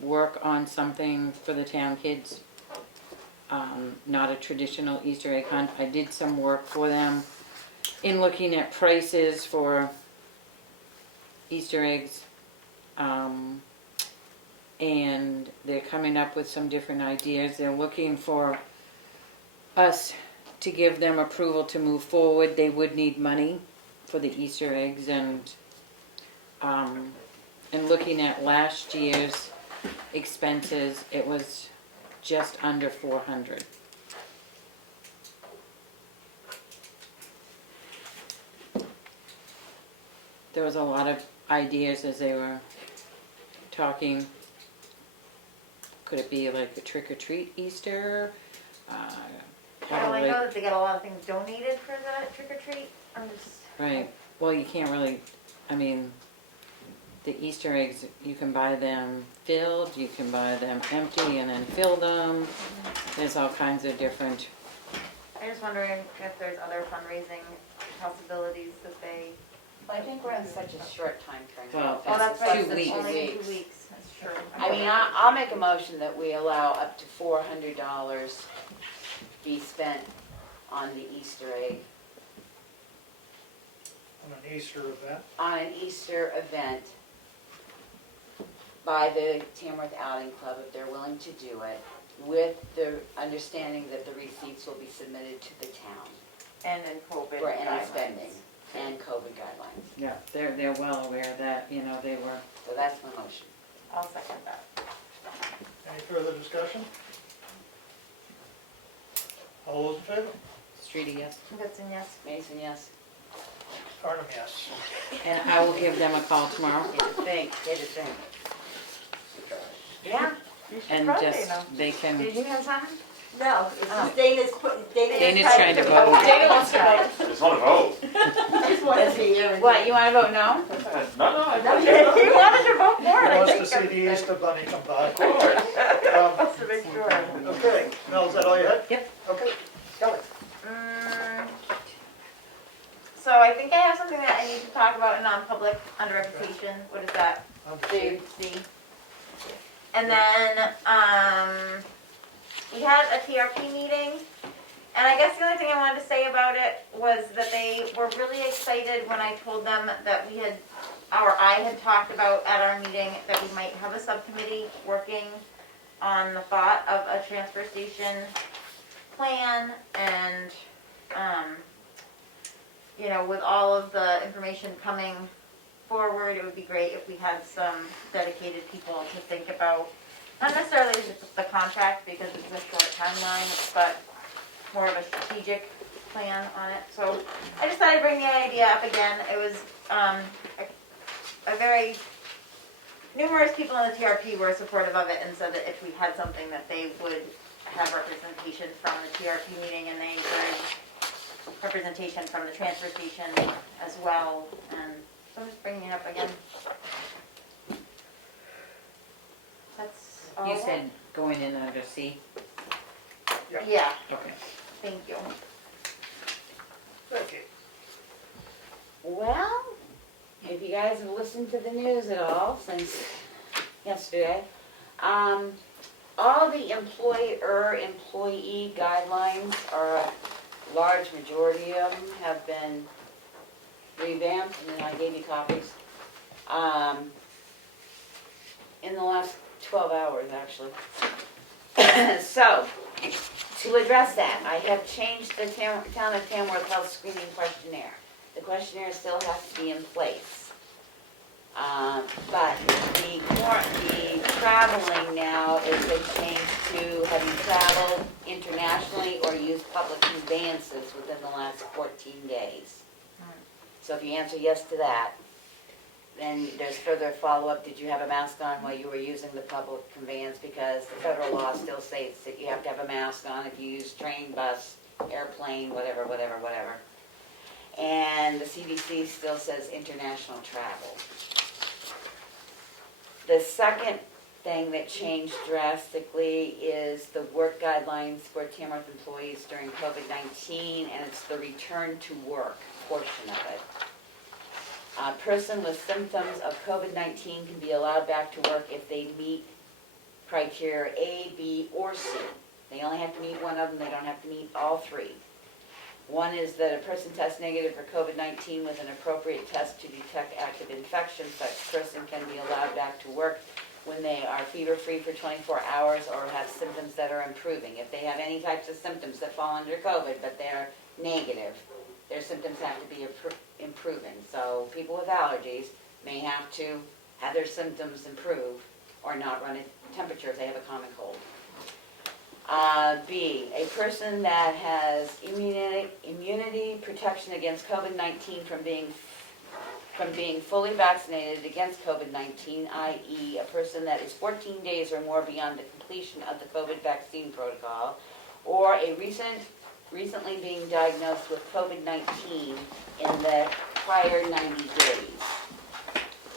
work on something for the town kids. Not a traditional Easter egg hunt. I did some work for them in looking at prices for Easter eggs. And they're coming up with some different ideas. They're looking for us to give them approval to move forward. They would need money for the Easter eggs, and looking at last year's expenses, it was just under 400. There was a lot of ideas as they were talking. Could it be like a trick-or-treat Easter? Well, I know that they get a lot of things donated for the trick or treat. I'm just. Right. Well, you can't really, I mean, the Easter eggs, you can buy them filled, you can buy them empty and then fill them. There's all kinds of different, I'm just wondering if there's other fundraising possibilities that they. I think we're in such a short time frame. Well, Oh, that's right. Two it's weeks. Only 2 Weeks. weeks. That's true. I mean, I'll make a motion that we allow up to $400 be spent on the Easter egg, On an Easter event. on an Easter event by the Tamworth Outing Club, if they're willing to do it, with the understanding that the receipts will be submitted to the town And then COVID for any guidelines. spending and COVID guidelines. yeah, they're well aware that, you know, they were, So that's my motion. I'll second that. Any further discussion? All those in favor? Streeter, yes. Goodson, yes. Mason, yes. Farnum, yes. And I will give them a call tomorrow Get to think, get to think. Yeah. You should and probably just, know. they can, Did you have something? No, it's Oh. just Dana's Dana's trying to vote. Dana wants to vote. I just want to vote. I just want to see everything. What, you wanna vote no? No, No, He wanted to vote for it, He I wants to think. see the Easter bunny come by. of course. Just to make sure. Okay, Mel, is that all you had? Yep. Okay, Kelly. So I think I have something that I need to talk about in non-public under reputation. What is that? C. C. And then, we had a TRP meeting, and I guess the only thing I wanted to say about it was that they were really excited when I told them that I had talked about at our meeting that we might have a subcommittee working on the thought of a transfer station plan, and, you know, with all of the information coming forward, it would be great if we had some dedicated people to think about, not necessarily the contract because it's a short timeline, but more of a strategic plan on it. So I just thought I'd bring the idea up again. It was numerous people in the TRP were supportive of it and said that if we had something that they would have representation from the TRP meeting, and they encouraged representation from the transfer station as well, and so I'm just bringing it up again. That's all. You said going in under C? Yeah, Okay. thank you. Okay. Well, if you guys have listened to the news at all since yesterday, all the employer-employee guidelines, or a large majority of them, have been revamped, and then I gave you copies, in the last 12 hours, actually. So, to address that, I have changed the Town of Tamworth Health Screening Questionnaire. The questionnaire still has to be in place. But the traveling now is a change to have you traveled internationally or used public conveyances within the last 14 days. So if you answer yes to that, then there's further follow-up. Did you have a mask on while you were using the public conveyance? Because the federal law still states that you have to have a mask on if you use train, bus, airplane, whatever. And the CDC still says international travel. The second thing that changed drastically is the work guidelines for Tamworth employees during COVID-19, and it's the return to work portion of it. A person with symptoms of COVID-19 can be allowed back to work if they meet criteria A, B, or C. They only have to meet one of them, they don't have to meet all three. One is that a person tests negative for COVID-19 with an appropriate test to detect active infection. Such person can be allowed back to work when they are fever-free for 24 hours or have symptoms that are improving. If they have any types of symptoms that fall under COVID, but they're negative, their symptoms have to be improving. So people with allergies may have to have their symptoms improve or not run a temperature if they have a common cold. B, a person that has immunity protection against COVID-19 from being fully vaccinated against COVID-19, i.e. a person that is 14 days or more beyond the completion of the COVID vaccine protocol, or a recently being diagnosed with COVID-19 in the prior 90 days.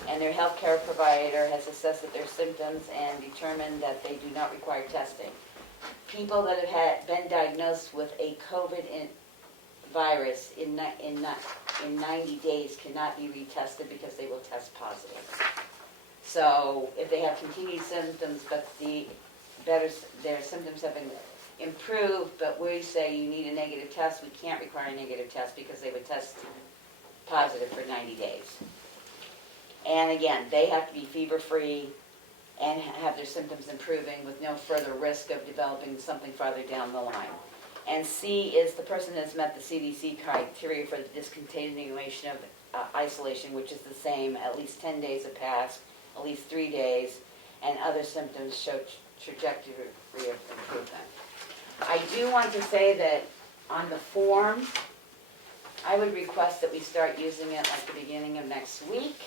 And their healthcare provider has assessed their symptoms and determined that they do not require testing. People that have been diagnosed with a COVID virus in 90 days cannot be retested because they will test positive. So if they have continued symptoms, but their symptoms have been improved, but we say you need a negative test, we can't require a negative test because they would test positive for 90 days. And again, they have to be fever-free and have their symptoms improving with no further risk of developing something farther down the line. And C is the person has met the CDC criteria for the discontinuation of isolation, which is the same, at least 10 days have passed, at least 3 days, and other symptoms show trajectory of improvement. I do want to say that on the form, I would request that we start using it like the beginning of next week.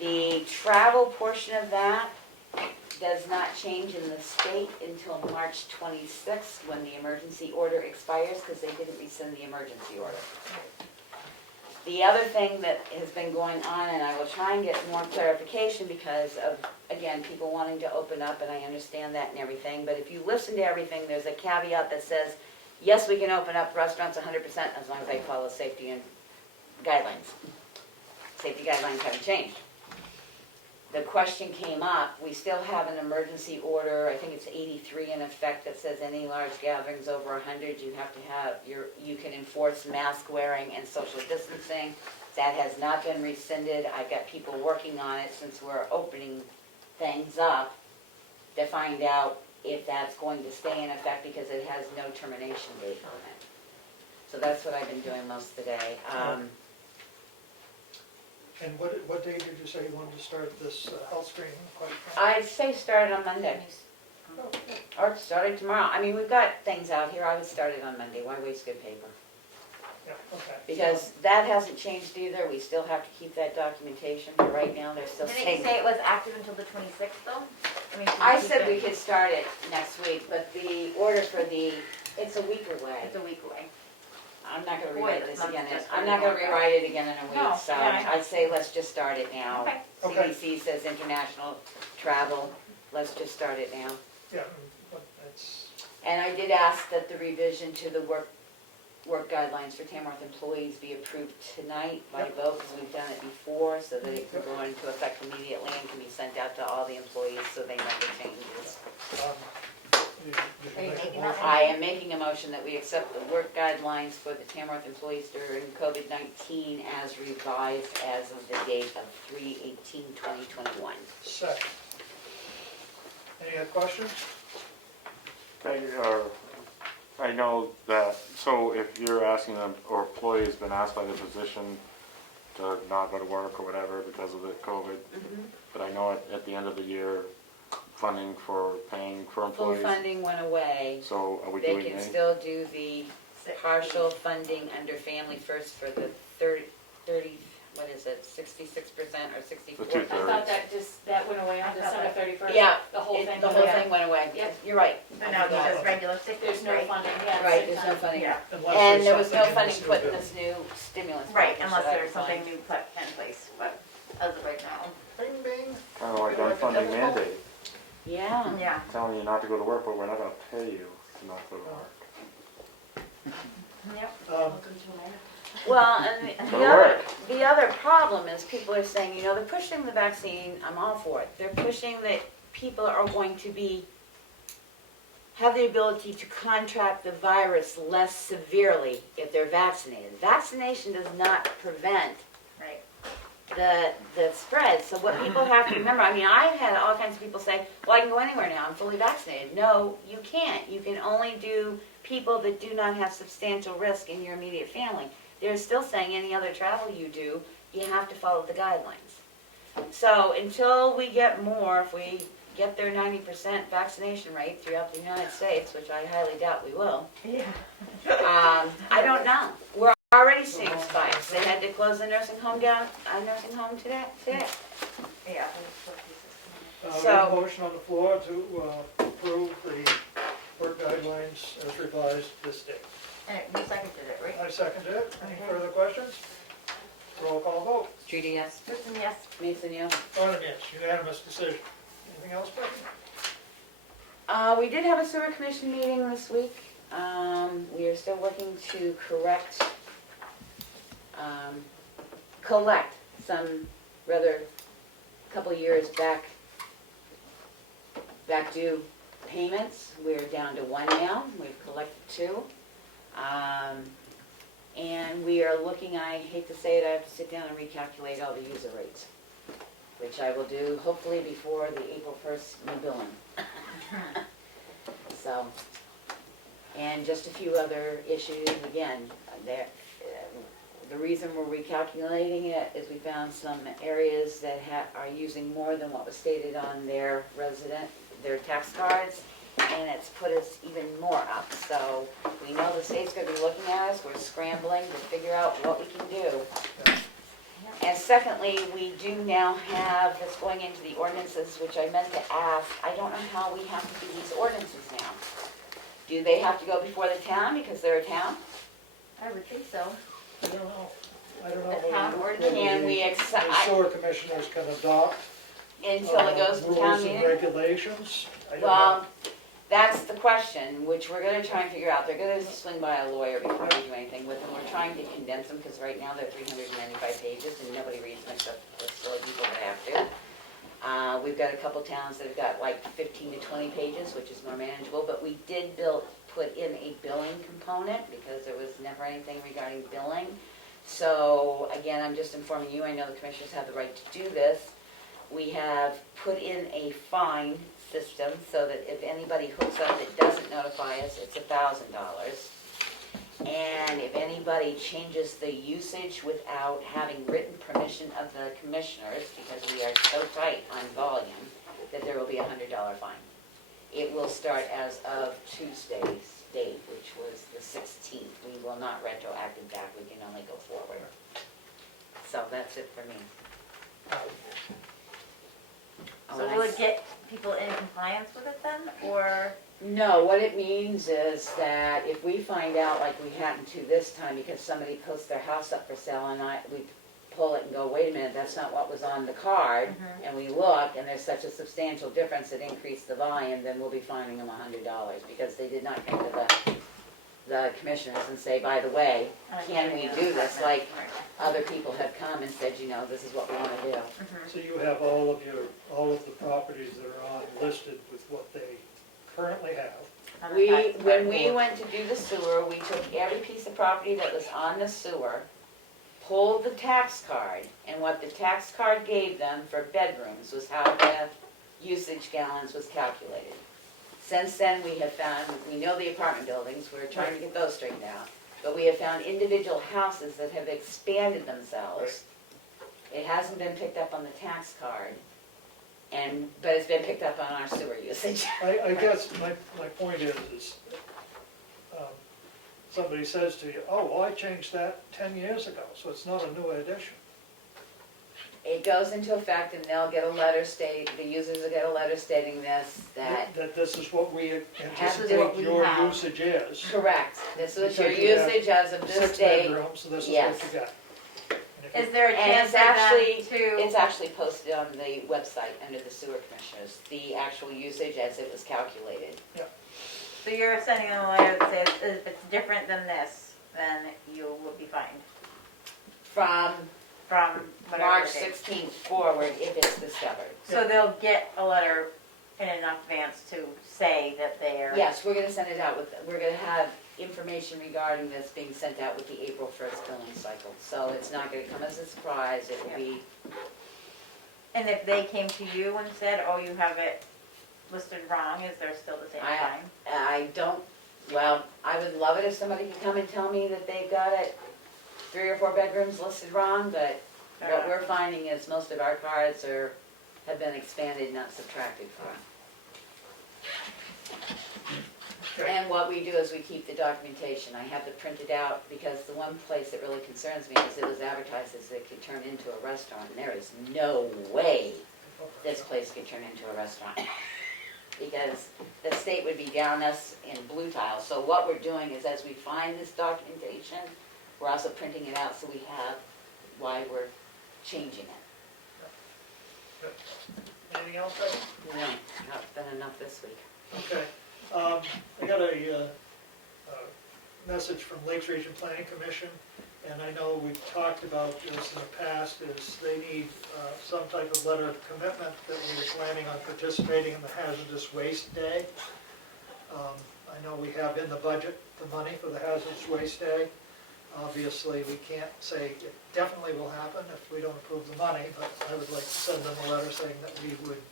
The travel portion of that does not change in the state until March 26th when the emergency order expires because they didn't rescind the emergency order. The other thing that has been going on, and I will try and get more clarification because of, again, people wanting to open up, and I understand that and everything, but if you listen to everything, there's a caveat that says, yes, we can open up restaurants 100% as long as they follow safety and guidelines. Safety guidelines haven't changed. The question came up, we still have an emergency order, I think it's 83 in effect, that says any large gatherings over 100, you have to have you can enforce mask wearing and social distancing. That has not been rescinded. I've got people working on it since we're opening things up to find out if that's going to stay in effect because it has no termination date on it. So that's what I've been doing most of the day. And what day did you say you wanted to start this health screening? I'd say start it on Monday. Oh, okay. Or start it tomorrow. I mean, we've got things out here. I would start it on Monday. Why waste good paper? Yeah, okay. Okay. Because that hasn't changed either, we still have to keep that documentation, but right now they're still Didn't you saying. say it was active until the 26th though? I mean, should I keep said it- we could start it next week, but the order for it's a week away. It's a week away. I'm not gonna Boy, rewrite this this again, month's just I'm gonna not gonna go rewrite it again in a No, week, so yeah, I know. I'd say let's just start it now. Okay. Okay. CDC says international travel, let's just start it now. Yeah, but it's, And I did ask that the revision to the work guidelines for Tamworth employees be approved tonight by vote, because we've done it before, so that it can go into effect immediately and can be sent out to all the employees so they know the changes. you Are you can make a making that motion. I am making a motion that we accept the work guidelines for the Tamworth employees during COVID-19 as revised as of the date of 3/18/2021. Second. Any other questions? Okay, I know that, so if you're asking them, or employee has been asked by the physician to not go to work or whatever because of the COVID, but I know at the end of the year, funding for paying for Full employees, funding went away. so are we They doing can any? still do the partial funding under Family First for the 30, what is it, 66% or 64%? The I thought that went away on I thought December that- 31st. Yeah, The whole thing the went whole away. thing went away. Yep. You're right. So now it's just regular sick leave, There's no right? funding, yeah. Right, sick there's no time. funding. Yeah. Unless And there's there was no something in funding this put in bill. this new stimulus Right, package unless that I there's can find. something new put in place, but as of right now. Bing, bing. Kind of like unfunding mandate, Yeah. Yeah. telling you not to go to work, but we're not gonna pay you to not go to work. Yep. Well, and Go to work. the other problem is people are saying, you know, they're pushing the vaccine, I'm all for it. They're pushing that people are going to have the ability to contract the virus less severely if they're vaccinated. Vaccination does not prevent Right. the spread. So what people have to remember, I mean, I've had all kinds of people say, well, I can go anywhere now, I'm fully vaccinated. No, you can't. You can only do people that do not have substantial risk in your immediate family. They're still saying any other travel you do, you have to follow the guidelines. So until we get more, if we get their 90% vaccination rate throughout the United States, which I highly doubt we will, Yeah. I don't know. We're already seeing spikes. They had to close the nursing home today. Yeah. We So- have a motion on the floor to approve the work guidelines as revised this day. And you seconded it, right? I seconded it. Any Okay. further questions? Roll call vote. Judy, yes? Kristen, yes. Mason, yes. Norman, yes, unanimous decision. Anything else, Becky? We did have a sewer commission meeting this week. We are still working to collect some couple years back due payments. We're down to one now. We've collected two. And we are looking, I hate to say it, I have to sit down and recalculate all the user rates, which I will do hopefully before the April 1st new billing. So, and just a few other issues, again, the reason we're recalculating it is we found some areas that are using more than what was stated on their tax cards, and it's put us even more up. So we know the state's gonna be looking at us, we're scrambling to figure out what we can do. And secondly, we do now have, this going into the ordinances, which I meant to ask, I don't know how we have to do these ordinances now. Do they have to go before the town because they're a town? I would think so. I don't know. I don't know. The town whether ordinance? Can we the accept, sewer commissioners can adopt until it goes to town rules and meeting? regulations. I don't know. Well, that's the question, which we're gonna try and figure out. They're gonna swing by a lawyer before we do anything with them. We're trying to condense them, because right now they're 395 pages, and nobody reads them except the silly people that have to. We've got a couple towns that have got like 15 to 20 pages, which is more manageable, but we did put in a billing component, because there was never anything regarding billing. So, again, I'm just informing you, I know the commissioners have the right to do this. We have put in a fine system, so that if anybody hooks up that doesn't notify us, it's $1,000. And if anybody changes the usage without having written permission of the commissioners, because we are so tight on volume, that there will be a $100 fine. It will start as of Tuesday's date, which was the 16th. We will not retroactive back, we can only go forward. So that's it for me. So will it get people in compliance with it then, or? No, what it means is that if we find out, like we happened to this time, because somebody posts their house up for sale and we pull it and go, wait a minute, that's not what was on the card, and we look, and there's such a substantial difference that increased the volume, then we'll be fining them $100, because they did not come to the commissioners and say, by the way, can we do this? Like other people have come and said, you know, this is what we want to do. So you have all of the properties that are on listed with what they currently have. When we went to do the sewer, we took every piece of property that was on the sewer, pulled the tax card, and what the tax card gave them for bedrooms was how the usage gallons was calculated. Since then, we have found, we know the apartment buildings, we're trying to get those straightened out, but we have found individual houses that have expanded themselves. It hasn't been picked up on the tax card, but it's been picked up on our sewer usage. I guess my point is somebody says to you, oh, well, I changed that 10 years ago, so it's not a new addition. It goes into effect and they'll get a letter the users will get a letter stating this, that. That this is what we what anticipate we your have. usage is. Correct. This was your Because you have usage as of this 6 date. bedrooms, so this is Yes. what you got. And if Is you- there a And chance it's for them actually, to? it's actually posted on the website under the sewer commissioners, the actual usage as it was calculated. So you're sending them a letter that says if it's different than this, then you will be fined From from whatever March date. 16th forward, if it's discovered. So they'll get a letter in enough advance to say that they're. Yes, we're gonna send it out we're gonna have information regarding this being sent out with the April 1st billing cycle. So it's not gonna come as a surprise, it will be, And if they came to you and said, oh, you have it listed wrong, is there still the same fine? I don't, well, I would love it if somebody could come and tell me that they've got it 3 or 4 bedrooms listed wrong, but what we're finding is most of our cards have been expanded, not subtracted from. And what we do is we keep the documentation. I have it printed out because the one place that really concerns me is it was advertised as it could turn into a restaurant, and there is no way this place could turn into a restaurant. Because the state would be down us in blue tile. So what we're doing is as we find this documentation, we're also printing it out so we have why we're changing it. Anything else, Becky? No, not been enough this week. Okay. I got a message from Lakes Region Planning Commission, and I know we've talked about this in the past, is they need some type of letter of commitment that we are planning on participating in the Hazardous Waste Day. I know we have in the budget the money for the Hazardous Waste Day. Obviously, we can't say it definitely will happen if we don't approve the money, but I would like to send them a letter saying that we would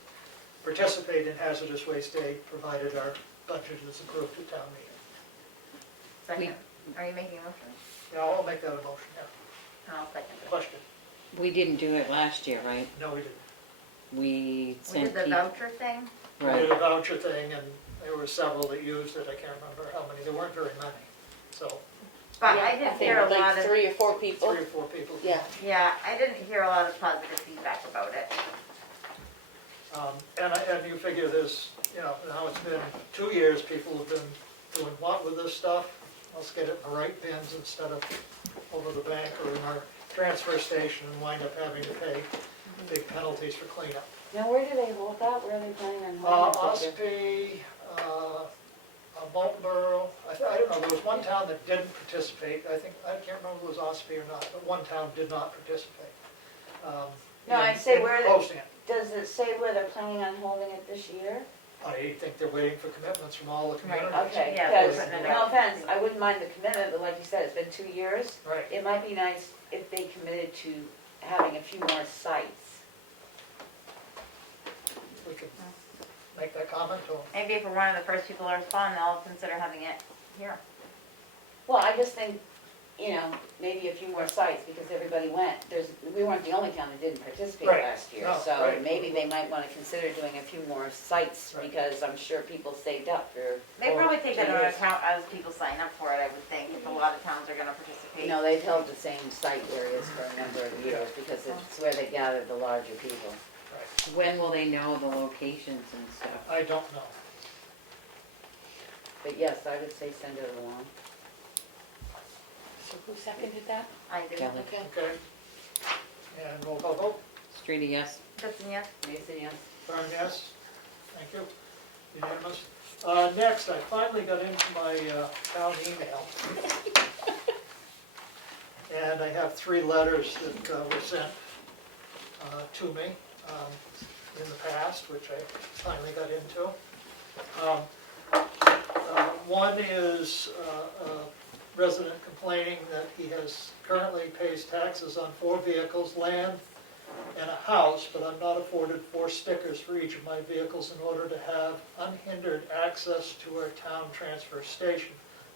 participate in Hazardous Waste Day, provided our budget is approved at town meeting. Second, are you making a motion? Yeah, I'll make that a motion, yeah. I'll second it. Question? We didn't do it last year, right? No, we didn't. We We sent did the people. voucher thing? We Right. did a voucher thing, and there were several that used it, I can't remember how many, there weren't very many. So, But I did hear a lot of, 3 or 4 people. 3 or 4 people. Yeah. yeah, I didn't hear a lot of positive feedback about it. And you figure there's, now it's been 2 years, people have been doing what with this stuff? Let's get it in the right bins instead of over the bank or in our transfer station and wind up having to pay big penalties for cleanup. Now, where do they hold that? Where are they planning on holding it? Ospey, Moultonborough, I don't know, there was one town that didn't participate, I can't remember if it was Ospey or not, but one town did not participate. No, I'd say in where hosting it. Does it say where they're planning on holding it this year? I think they're waiting for commitments from all the Right, communities. Okay, Yeah, they're because, putting it no out. offense, I wouldn't mind the commitment, but like you said, it's been 2 years. Right, It might be nice if they committed to having a few more sites. we could make that comment to them. Maybe if we're one of the first people to respond, they'll consider having it here. Well, I just think you know, maybe a few more sites, because everybody went. We weren't the only town that didn't participate Right. last year, No, so right. maybe they might wanna consider doing a few more sites, Right. because I'm sure people saved up for. They probably take that 2 into years. account as people sign up for it, I would think, if a lot of towns are gonna participate. You know, they've held the same site areas for a number of years, because it's where they gather the larger people. Right. When will they know the locations and stuff? I don't know. But yes, I would say send it along. So who seconded that? I do. Kelly. Okay. Okay. And roll call vote. Streety, yes? Kristen, yes? Mason, yes? Brian, yes. Thank you. Unanimous. Next, I finally got into my town email. And I have 3 letters that were sent to me in the past, which I finally got into. One is a resident complaining that he currently pays taxes on 4 vehicles, land, and a house, but I'm not afforded 4 stickers for each of my vehicles in order to have unhindered access to our town transfer station.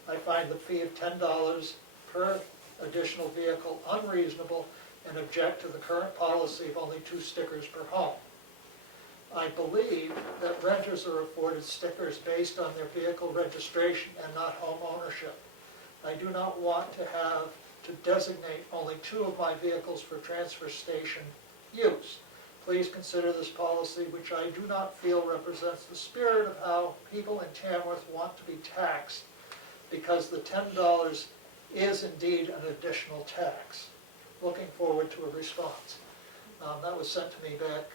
I find the fee of $10 per additional vehicle unreasonable and object to the current policy of only 2 stickers per home. I believe that renters are afforded stickers based on their vehicle registration and not home ownership. I do not want to have to designate only 2 of my vehicles for transfer station use. Please consider this policy, which I do not feel represents the spirit of how people in Tamworth want to be taxed, because the $10 is indeed an additional tax. Looking forward to a response. That was sent to me back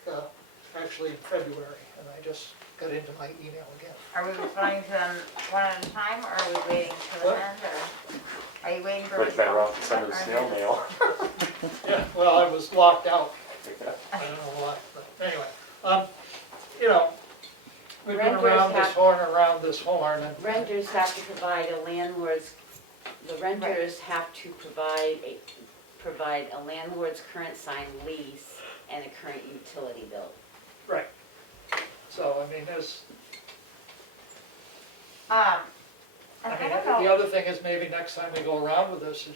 actually in February, and I just got into my email again. Are we responding to them one at a time, or are we waiting for the What? end, or are you waiting for a But better off to response? send it a snail mail. Yeah, well, I was locked out. I don't know why, but anyway. You know, we've been Renters around this have- horn, and Renters have to provide the renters have to provide a landlord's current signed lease and a current utility bill. right. So, I mean, there's, And I I mean, don't the know, other thing is maybe next time we go around with this,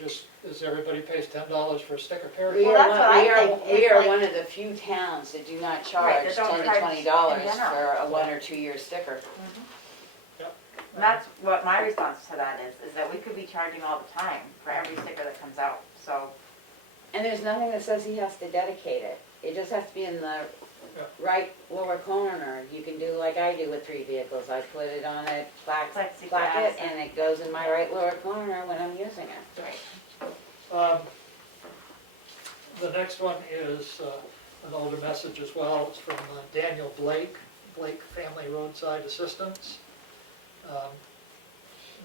is everybody pays $10 for a sticker period. We Well, are, that's what I think. we It's are like- one of the few towns that do not Right, charge that don't $10 to charge $20 in general. for a 1 or 2 year sticker. and that's what my response to that is that we could be charging all the time for every sticker that comes out, so. And there's nothing that says he has to dedicate it. It just has to be in the Yeah. right lower corner. You can do like I do with 3 vehicles. I put it on a Plexiglass. placket and it goes in my right lower corner when I'm using it. Right. The next one is an older message as well. It's from Daniel Blake Family Roadside Assistance.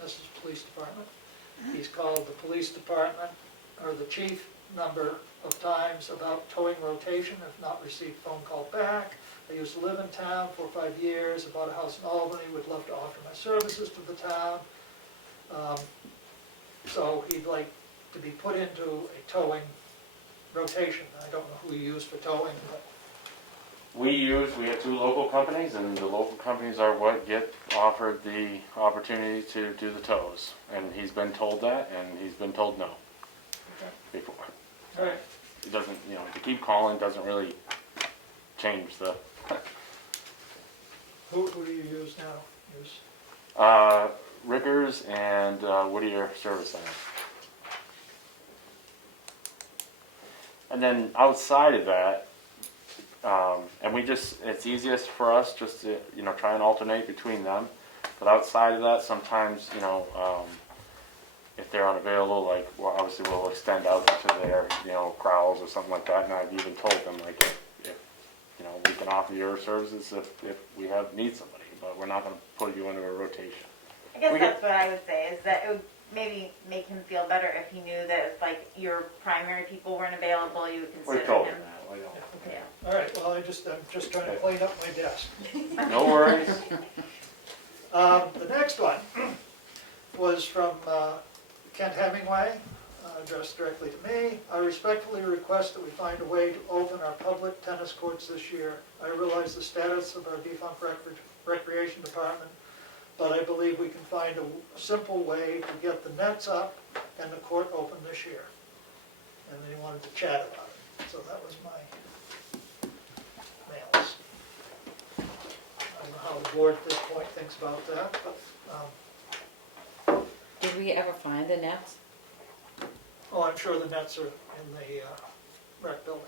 This is police department. He's called the police department, or the chief, number of times about towing rotation, have not received phone call back. I used to live in town for 5 years, I bought a house in Albany, would love to offer my services to the town. So he'd like to be put into a towing rotation. I don't know who he used for towing, but We have 2 local companies, and the local companies are what get offered the opportunity to do the tows. And he's been told that, and he's been told no before. all right. It doesn't, to keep calling doesn't really change the, Who do you use now? Rickers and Whittier Service Center. And then outside of that, and it's easiest for us just to, try and alternate between them. But outside of that, sometimes, if they're unavailable, obviously we'll extend out to their, crowds or something like that. And I've even told them, if we can offer your services if we need somebody, but we're not gonna put you into a rotation. I guess We that's what I would say, is that it would maybe make him feel better if he knew that if your primary people weren't available, you would We consider told him. them that. Yeah. All right, well, I'm just trying to clean up my desk. No worries. The next one was from Kent Hemingway, addressed directly to me. I respectfully request that we find a way to open our public tennis courts this year. I realize the status of our defunct recreation department, but I believe we can find a simple way to get the nets up and the court open this year. And they wanted to chat about it, so that was my mails. I don't know how the board at this point thinks about that, but, Did we ever find the nets? oh, I'm sure the nets are in the rec building.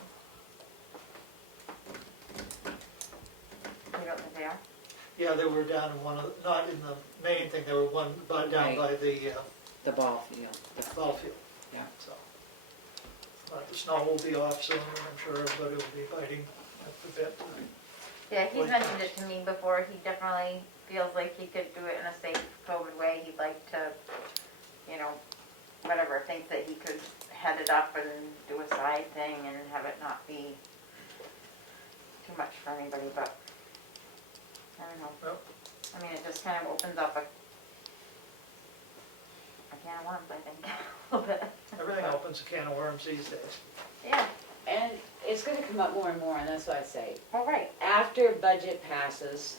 You don't think they are? Yeah, they were down in one of, not in the main thing, they were one, down by the The ball field. ball field. Yeah. So, but the snow will be off soon, and I'm sure everybody will be biting at the bit. Yeah, he's mentioned it to me before. He definitely feels like he could do it in a safe COVID way. He'd like to, you know, whatever, think that he could head it up and do a side thing and have it not be too much for anybody, but I don't know. Yep. I mean, it just kind of opens up a can of worms, I think, a little bit. Everything opens a can of worms these days. Yeah, And it's gonna come up more and more, and that's why I say, well, right. after budget passes,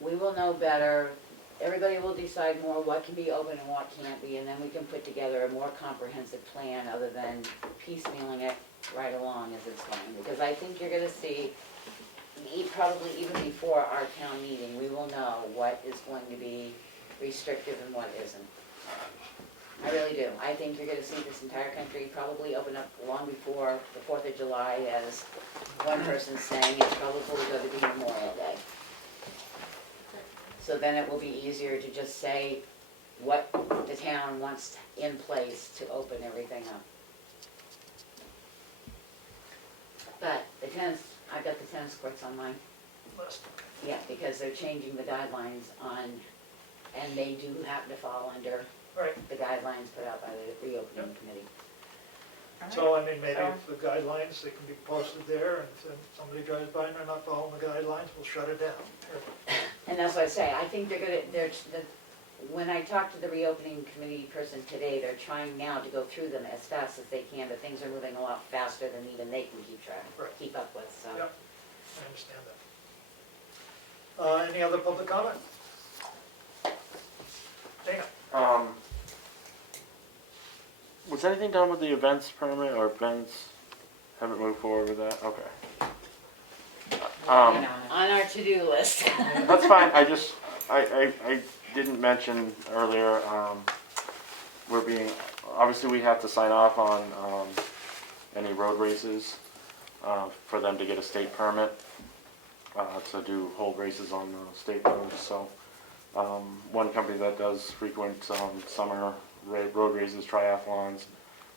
we will know better. Everybody will decide more what can be open and what can't be, and then we can put together a more comprehensive plan other than piecemealing it right along as it's going. Because I think you're gonna see, probably even before our town meeting, we will know what is going to be restrictive and what isn't. I really do. I think you're gonna see this entire country probably open up long before the 4th of July, as one person's saying it's probably gonna be Memorial Day. So then it will be easier to just say what the town wants in place to open everything up. But the tennis, I've got the tennis courts on mine. List. Yeah, because they're changing the guidelines on, and they do happen to fall under Right. the guidelines put out by the reopening committee. So, I mean, maybe So- if the guidelines, they can be posted there, and if somebody drives by and they're not following the guidelines, we'll shut it down. And that's what I say, I think when I talked to the reopening committee person today, they're trying now to go through them as fast as they can, but things are moving a lot faster than even they can Right. keep up with, so. Yep. I understand that. Any other public comment? Dana? Was anything done with the events permit, or events haven't moved forward with that? Okay. On our to-do list. That's fine, I didn't mention earlier, obviously we have to sign off on, any road races, for them to get a state permit, to hold races on state roads, so, one company that does frequent, summer road races, triathlons,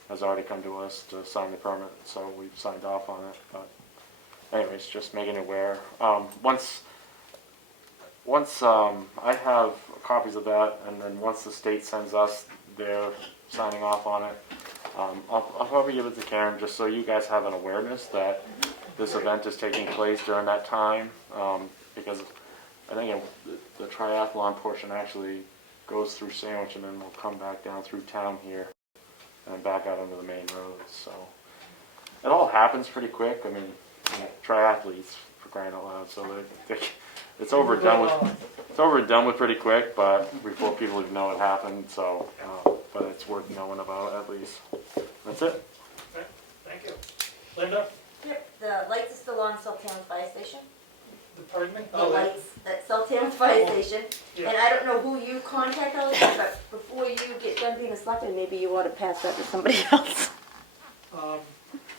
has already come to us to sign the permit, so we've signed off on it, but anyways, just making it aware. Once I have copies of that, and then once the state sends us their signing off on it, I'll probably give it to Karen, just so you guys have an awareness that this event is taking place during that time, because I think the triathlon portion actually goes through Sandwich and then will come back down through town here and back out onto the main roads, so. It all happens pretty quick, I mean, triathletes, for crying out loud, so it's over and done with pretty quick, but before people even know it happened, so, but it's worth knowing about at least. That's it. Okay, thank you. Linda? Yep, the lights are still on Sultan Fire Station. Pardon me? The lights at Sultan Fire Station. Yeah. And I don't know who you contact all this, but before you get done being a selectman, maybe you ought to pass that to somebody else.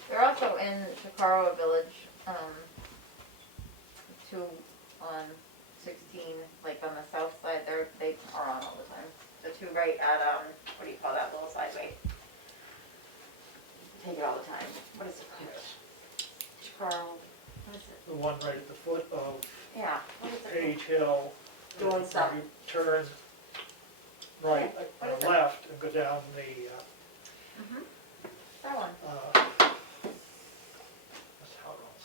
They're also in Chicago Village, two on 16, like on the south side, they are on all the time. The two right at, what do you call that little sideway? Take it all the time. What is it called? Chicago, what is it? The one right at the foot of Yeah, what is it? Page Hill. Doing something. You turn right, What is it? left, and go down the, That one. what's how it goes?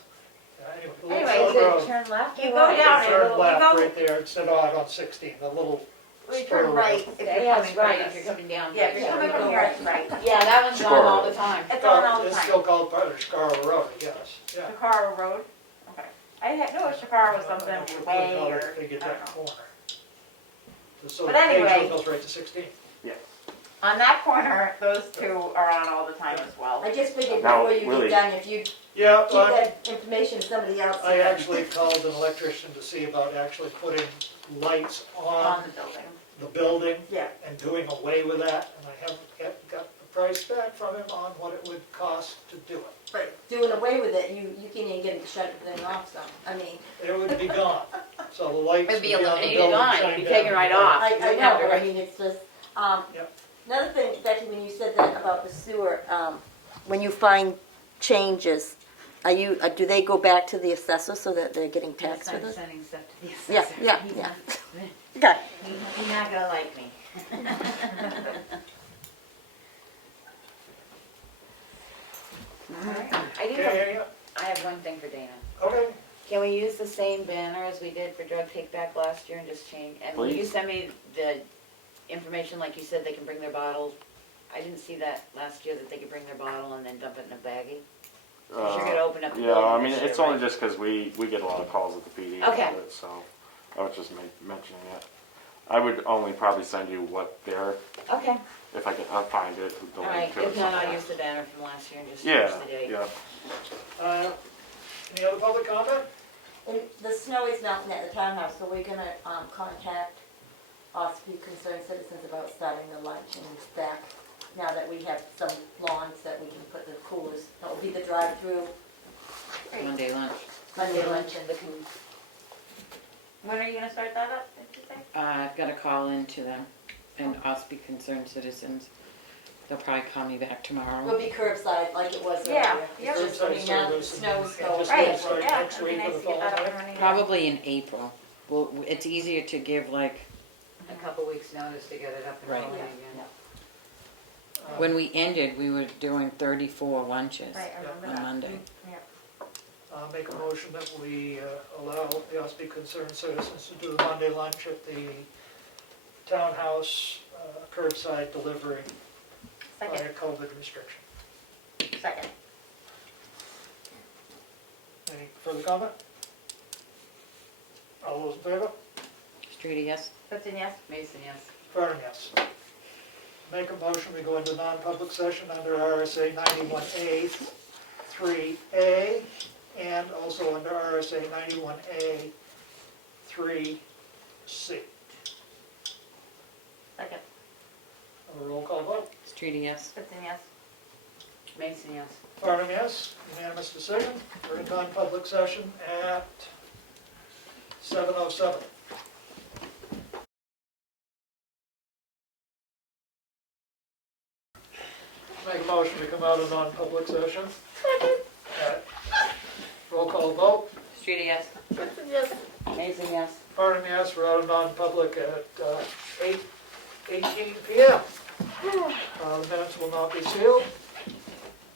Yeah, anyway. the Anyway, little is it road. Turn left You or go right? down You a turn little, left you go, right there, instead of on 16, the little we spur turn road. right if you're Yeah, coming that's right, from if you're us. coming down. Yeah, if you're coming from here, it's right. Yeah, that one's on all the time. It's on all the It's time. still called part of Scarborough Road, I guess, yeah. Chicago Road? Okay. I had, no, Chicago was I don't something know way, how or, they figured I that don't know. corner. So But the page anyway. goes right to 16. On that corner, those two are on all the time as well. I just figured Now, before you really- get done, if you Yeah, keep but that information to somebody else. I actually called an electrician to see about actually putting lights On on the building. the building Yeah. and doing away with that, and I haven't yet got the price back from him on what it would cost to do it. But doing away with it, you can't even get it to shut the thing off, so, I mean, It would be gone, so the lights would It'd be be on the eliminated, building, gone. shine It'd be down taken the right building. off. I You know, wouldn't have to but I write- mean, it's just, Yep. another thing, Becky, when you said that about the sewer, when you find changes, do they go back to the assessor so that they're getting taxed for I'm this? sending stuff to the Yeah, assessor. yeah, He's yeah. not- Okay. He's not gonna like me. I do have, Okay, I have one thing for Dana. okay, Can we use the same banner as we did for drug take back last year and just change, and will you Please. send me the information, like you said, they can bring their bottle? I didn't see that last year, that they could bring their bottle and then dump it in a baggie. 'Cause you're gonna open up the Yeah, building I this mean, year, it's only right? just because we get a lot of calls at the PD Okay. about it, so I was just mentioning it. I would only probably send you what they're, Okay, if I can, I'll find it. the all link right, to it if not, I'll somewhere. use the banner from last year and just change Yeah, the date. yeah. any other public comment? And the snow is melting at the townhouse, so we're gonna, contact Ospey concerned citizens about starting the lunch and stack, now that we have some lawns that we can put the coolers, that will be the drive-through Monday lunch. Monday lunch and When are you gonna start that up, did you say? I've got to call in to them and Ospey concerned citizens. They'll probably call me back will tomorrow. be curbside like it was Yeah, earlier. yep. It's just, I mean, now the Curbside snow is service going. and just Right, We'll start yeah, next it'd be week nice or to the get that up following and running. Probably in April. Well, it's easier to give like, A couple weeks' notice to get it up and Right. rolling Yeah, again. when we ended, we were doing 34 lunches Right, I remember on that. Monday. Yeah. Make a motion that we allow the Ospey concerned citizens to do the Monday lunch at the townhouse curbside delivery by Second, a COVID restriction. second. Any further comment? All those in favor? Streety, yes? Hudson, yes? Mason, yes. Vernon, yes. Make a motion, we go into non-public session under RSA 91A 3A and also under RSA 91A 3C. Second. A roll call vote. Streety, yes? Hudson, yes? Mason, yes. Vernon, yes. Unanimous decision. We're in non-public session at 7:07. Make a motion to come out of non-public session. Roll call vote. Streety, yes? Mason, yes. Vernon, yes. We're out of non-public at 8:18 PM. The minutes will not be sealed.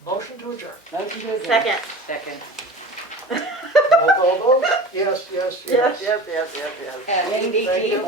Motion to adjourn. Motion to adjourn. Second. Second. Roll call vote. Yes, yes, yes. Yes. Thank you.